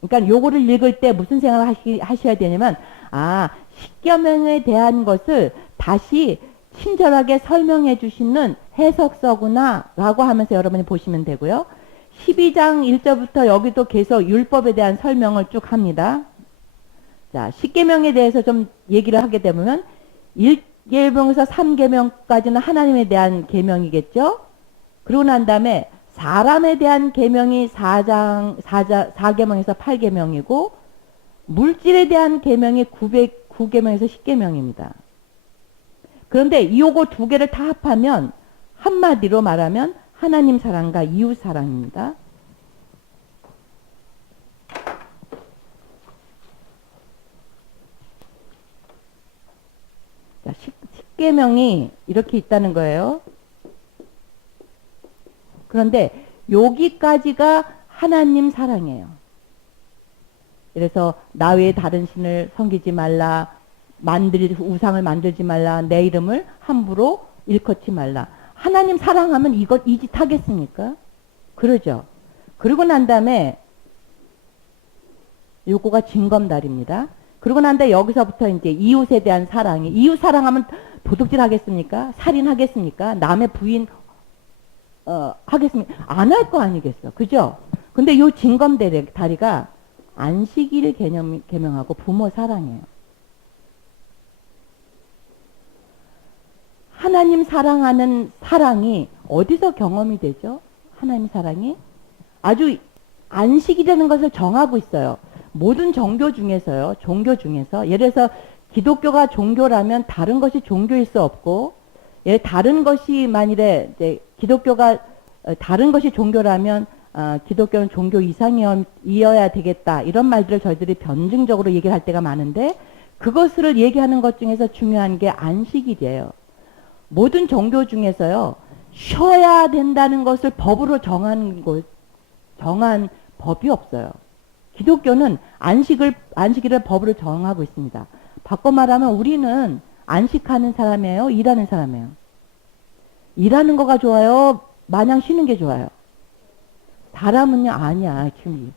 그러니까 요거를 읽을 때 무슨 생각을 하셔야 되냐면, 아, 십계명에 대한 것을 다시 친절하게 설명해 주시는 해석서구나 라고 하면서 여러분이 보시면 되고요. 12장 1절부터 여기도 계속 율법에 대한 설명을 쭉 합니다. 자, 십계명에 대해서 좀 얘기를 하게 되면 1계명에서 3계명까지는 하나님에 대한 계명이겠죠. 그러고 난 다음에 사람에 대한 계명이 4계명에서 8계명이고 물질에 대한 계명이 9계명에서 10계명입니다. 그런데 요거 두 개를 다 합하면 한마디로 말하면 하나님 사랑과 이웃 사랑입니다. 자, 10계명이 이렇게 있다는 거예요. 그런데 여기까지가 하나님 사랑이에요. 그래서 나 외에 다른 신을 섬기지 말라, 우상을 만들지 말라, 내 이름을 함부로 일컫지 말라. 하나님 사랑하면 이 짓 하겠습니까? 그러죠. 그러고 난 다음에 요거가 징검다리입니다. 그러고 난 다음에 여기서부터 이제 이웃에 대한 사랑이, 이웃 사랑하면 도둑질 하겠습니까? 살인하겠습니까? 남의 부인 하겠습니까? 안 할 거 아니겠어. 그죠? 근데 요 징검다리가 안식일 계명하고 부모 사랑이에요. 하나님 사랑하는 사랑이 어디서 경험이 되죠? 하나님 사랑이 아주 안식이라는 것을 정하고 있어요. 모든 종교 중에서요. 종교 중에서 예를 들어서 기독교가 종교라면 다른 것이 종교일 수 없고, 다른 것이 만일에 이제 기독교가 다른 것이 종교라면 기독교는 종교 이상이어야 되겠다, 이런 말들을 저희들이 변증적으로 얘기를 할 때가 많은데, 그것을 얘기하는 것 중에서 중요한 게 안식일이에요. 모든 종교 중에서요, 쉬어야 된다는 것을 법으로 정한 법이 없어요. 기독교는 안식일을 법으로 정하고 있습니다. 바꿔 말하면 우리는 안식하는 사람이에요? 일하는 사람이에요? 일하는 거가 좋아요? 마냥 쉬는 게 좋아요? 사람은요, 아니야. 지금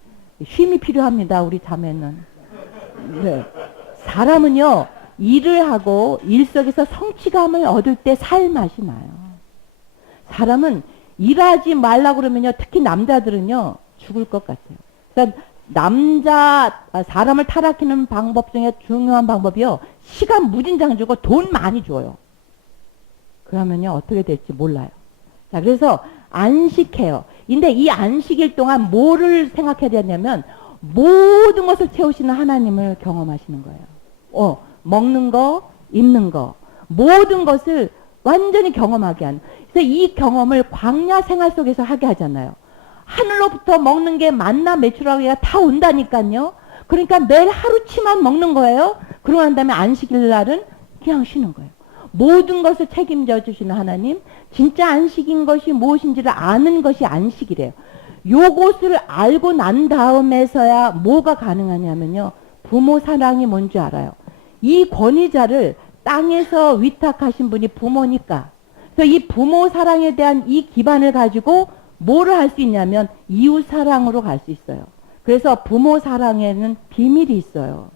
쉼이 필요합니다. 우리 자매는. 네. 사람은요, 일을 하고 일 속에서 성취감을 얻을 때 살 맛이 나요. 사람은 일하지 말라고 그러면요, 특히 남자들은요, 죽을 것 같아요. 그러니까 사람을 타락하는 방법 중에 중요한 방법이요, 시간 무진장 주고 돈 많이 줘요. 그러면요, 어떻게 될지 몰라요. 자, 그래서 안식해요. 근데 이 안식일 동안 뭐를 생각해야 되냐면, 모든 것을 채우시는 하나님을 경험하시는 거예요. 먹는 거, 입는 거, 모든 것을 완전히 경험하게 하는. 그래서 이 경험을 광야 생활 속에서 하게 하잖아요. 하늘로부터 먹는 게 만나 메추라기가 다 온다니까요. 그러니까 매일 하루치만 먹는 거예요. 그러고 난 다음에 안식일 날은 그냥 쉬는 거예요. 모든 것을 책임져 주시는 하나님, 진짜 안식인 것이 무엇인지를 아는 것이 안식이래요. 요것을 알고 난 다음에서야 뭐가 가능하냐면요, 부모 사랑이 뭔지 알아요. 이 권위자를 땅에서 위탁하신 분이 부모니까, 그래서 이 부모 사랑에 대한 이 기반을 가지고 뭐를 할 수 있냐면 이웃 사랑으로 갈 수 있어요. 그래서 부모 사랑에는 비밀이 있어요.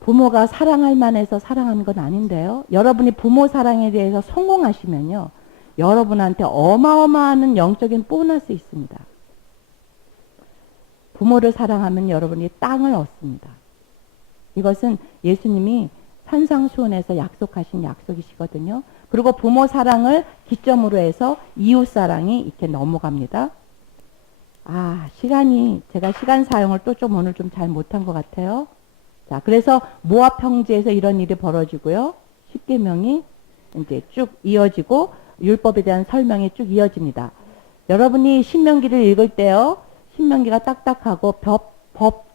부모가 사랑할 만해서 사랑하는 건 아닌데요. 여러분이 부모 사랑에 대해서 성공하시면요, 여러분한테 어마어마한 영적인 보너스 있습니다. 부모를 사랑하면 여러분이 땅을 얻습니다. 이것은 예수님이 산상수훈에서 약속하신 약속이시거든요. 그리고 부모 사랑을 기점으로 해서 이웃 사랑이 이렇게 넘어갑니다. 제가 시간 사용을 또 좀 오늘 좀 잘 못한 것 같아요. 자, 그래서 모압 평지에서 이런 일이 벌어지고요. 십계명이 이제 쭉 이어지고 율법에 대한 설명이 쭉 이어집니다. 여러분이 신명기를 읽을 때요, 신명기가 딱딱하고 법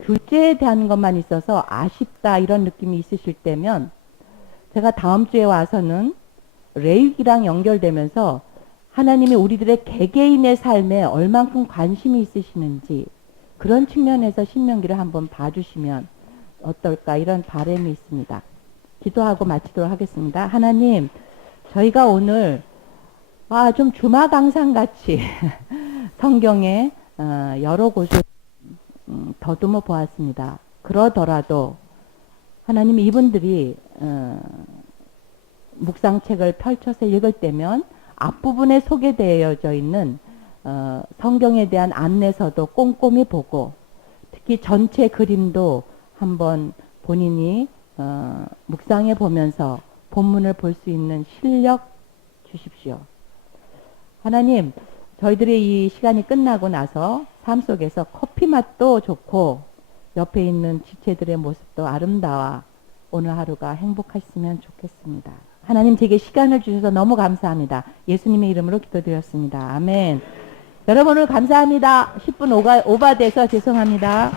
교제에 대한 것만 있어서 아쉽다 이런 느낌이 있으실 때면, 제가 다음 주에 와서는 레위기랑 연결되면서 하나님이 우리들의 개개인의 삶에 얼만큼 관심이 있으시는지 그런 측면에서 신명기를 한번 봐주시면 어떨까, 이런 바람이 있습니다. 기도하고 마치도록 하겠습니다. 하나님, 저희가 오늘 좀 주마강산같이 성경에 여러 곳을 더듬어 보았습니다. 그러더라도 하나님 이분들이 묵상책을 펼쳐서 읽을 때면 앞부분에 소개되어져 있는 성경에 대한 안내서도 꼼꼼히 보고 특히 전체 그림도 한번 본인이 묵상해 보면서 본문을 볼 수 있는 실력 주십시오. 하나님, 저희들의 이 시간이 끝나고 나서 삶 속에서 커피 맛도 좋고 옆에 있는 지체들의 모습도 아름다워 오늘 하루가 행복했으면 좋겠습니다. 하나님 제게 시간을 주셔서 너무 감사합니다. 예수님의 이름으로 기도드렸습니다. 아멘. 여러분 오늘 감사합니다. 10분 오바돼서 죄송합니다.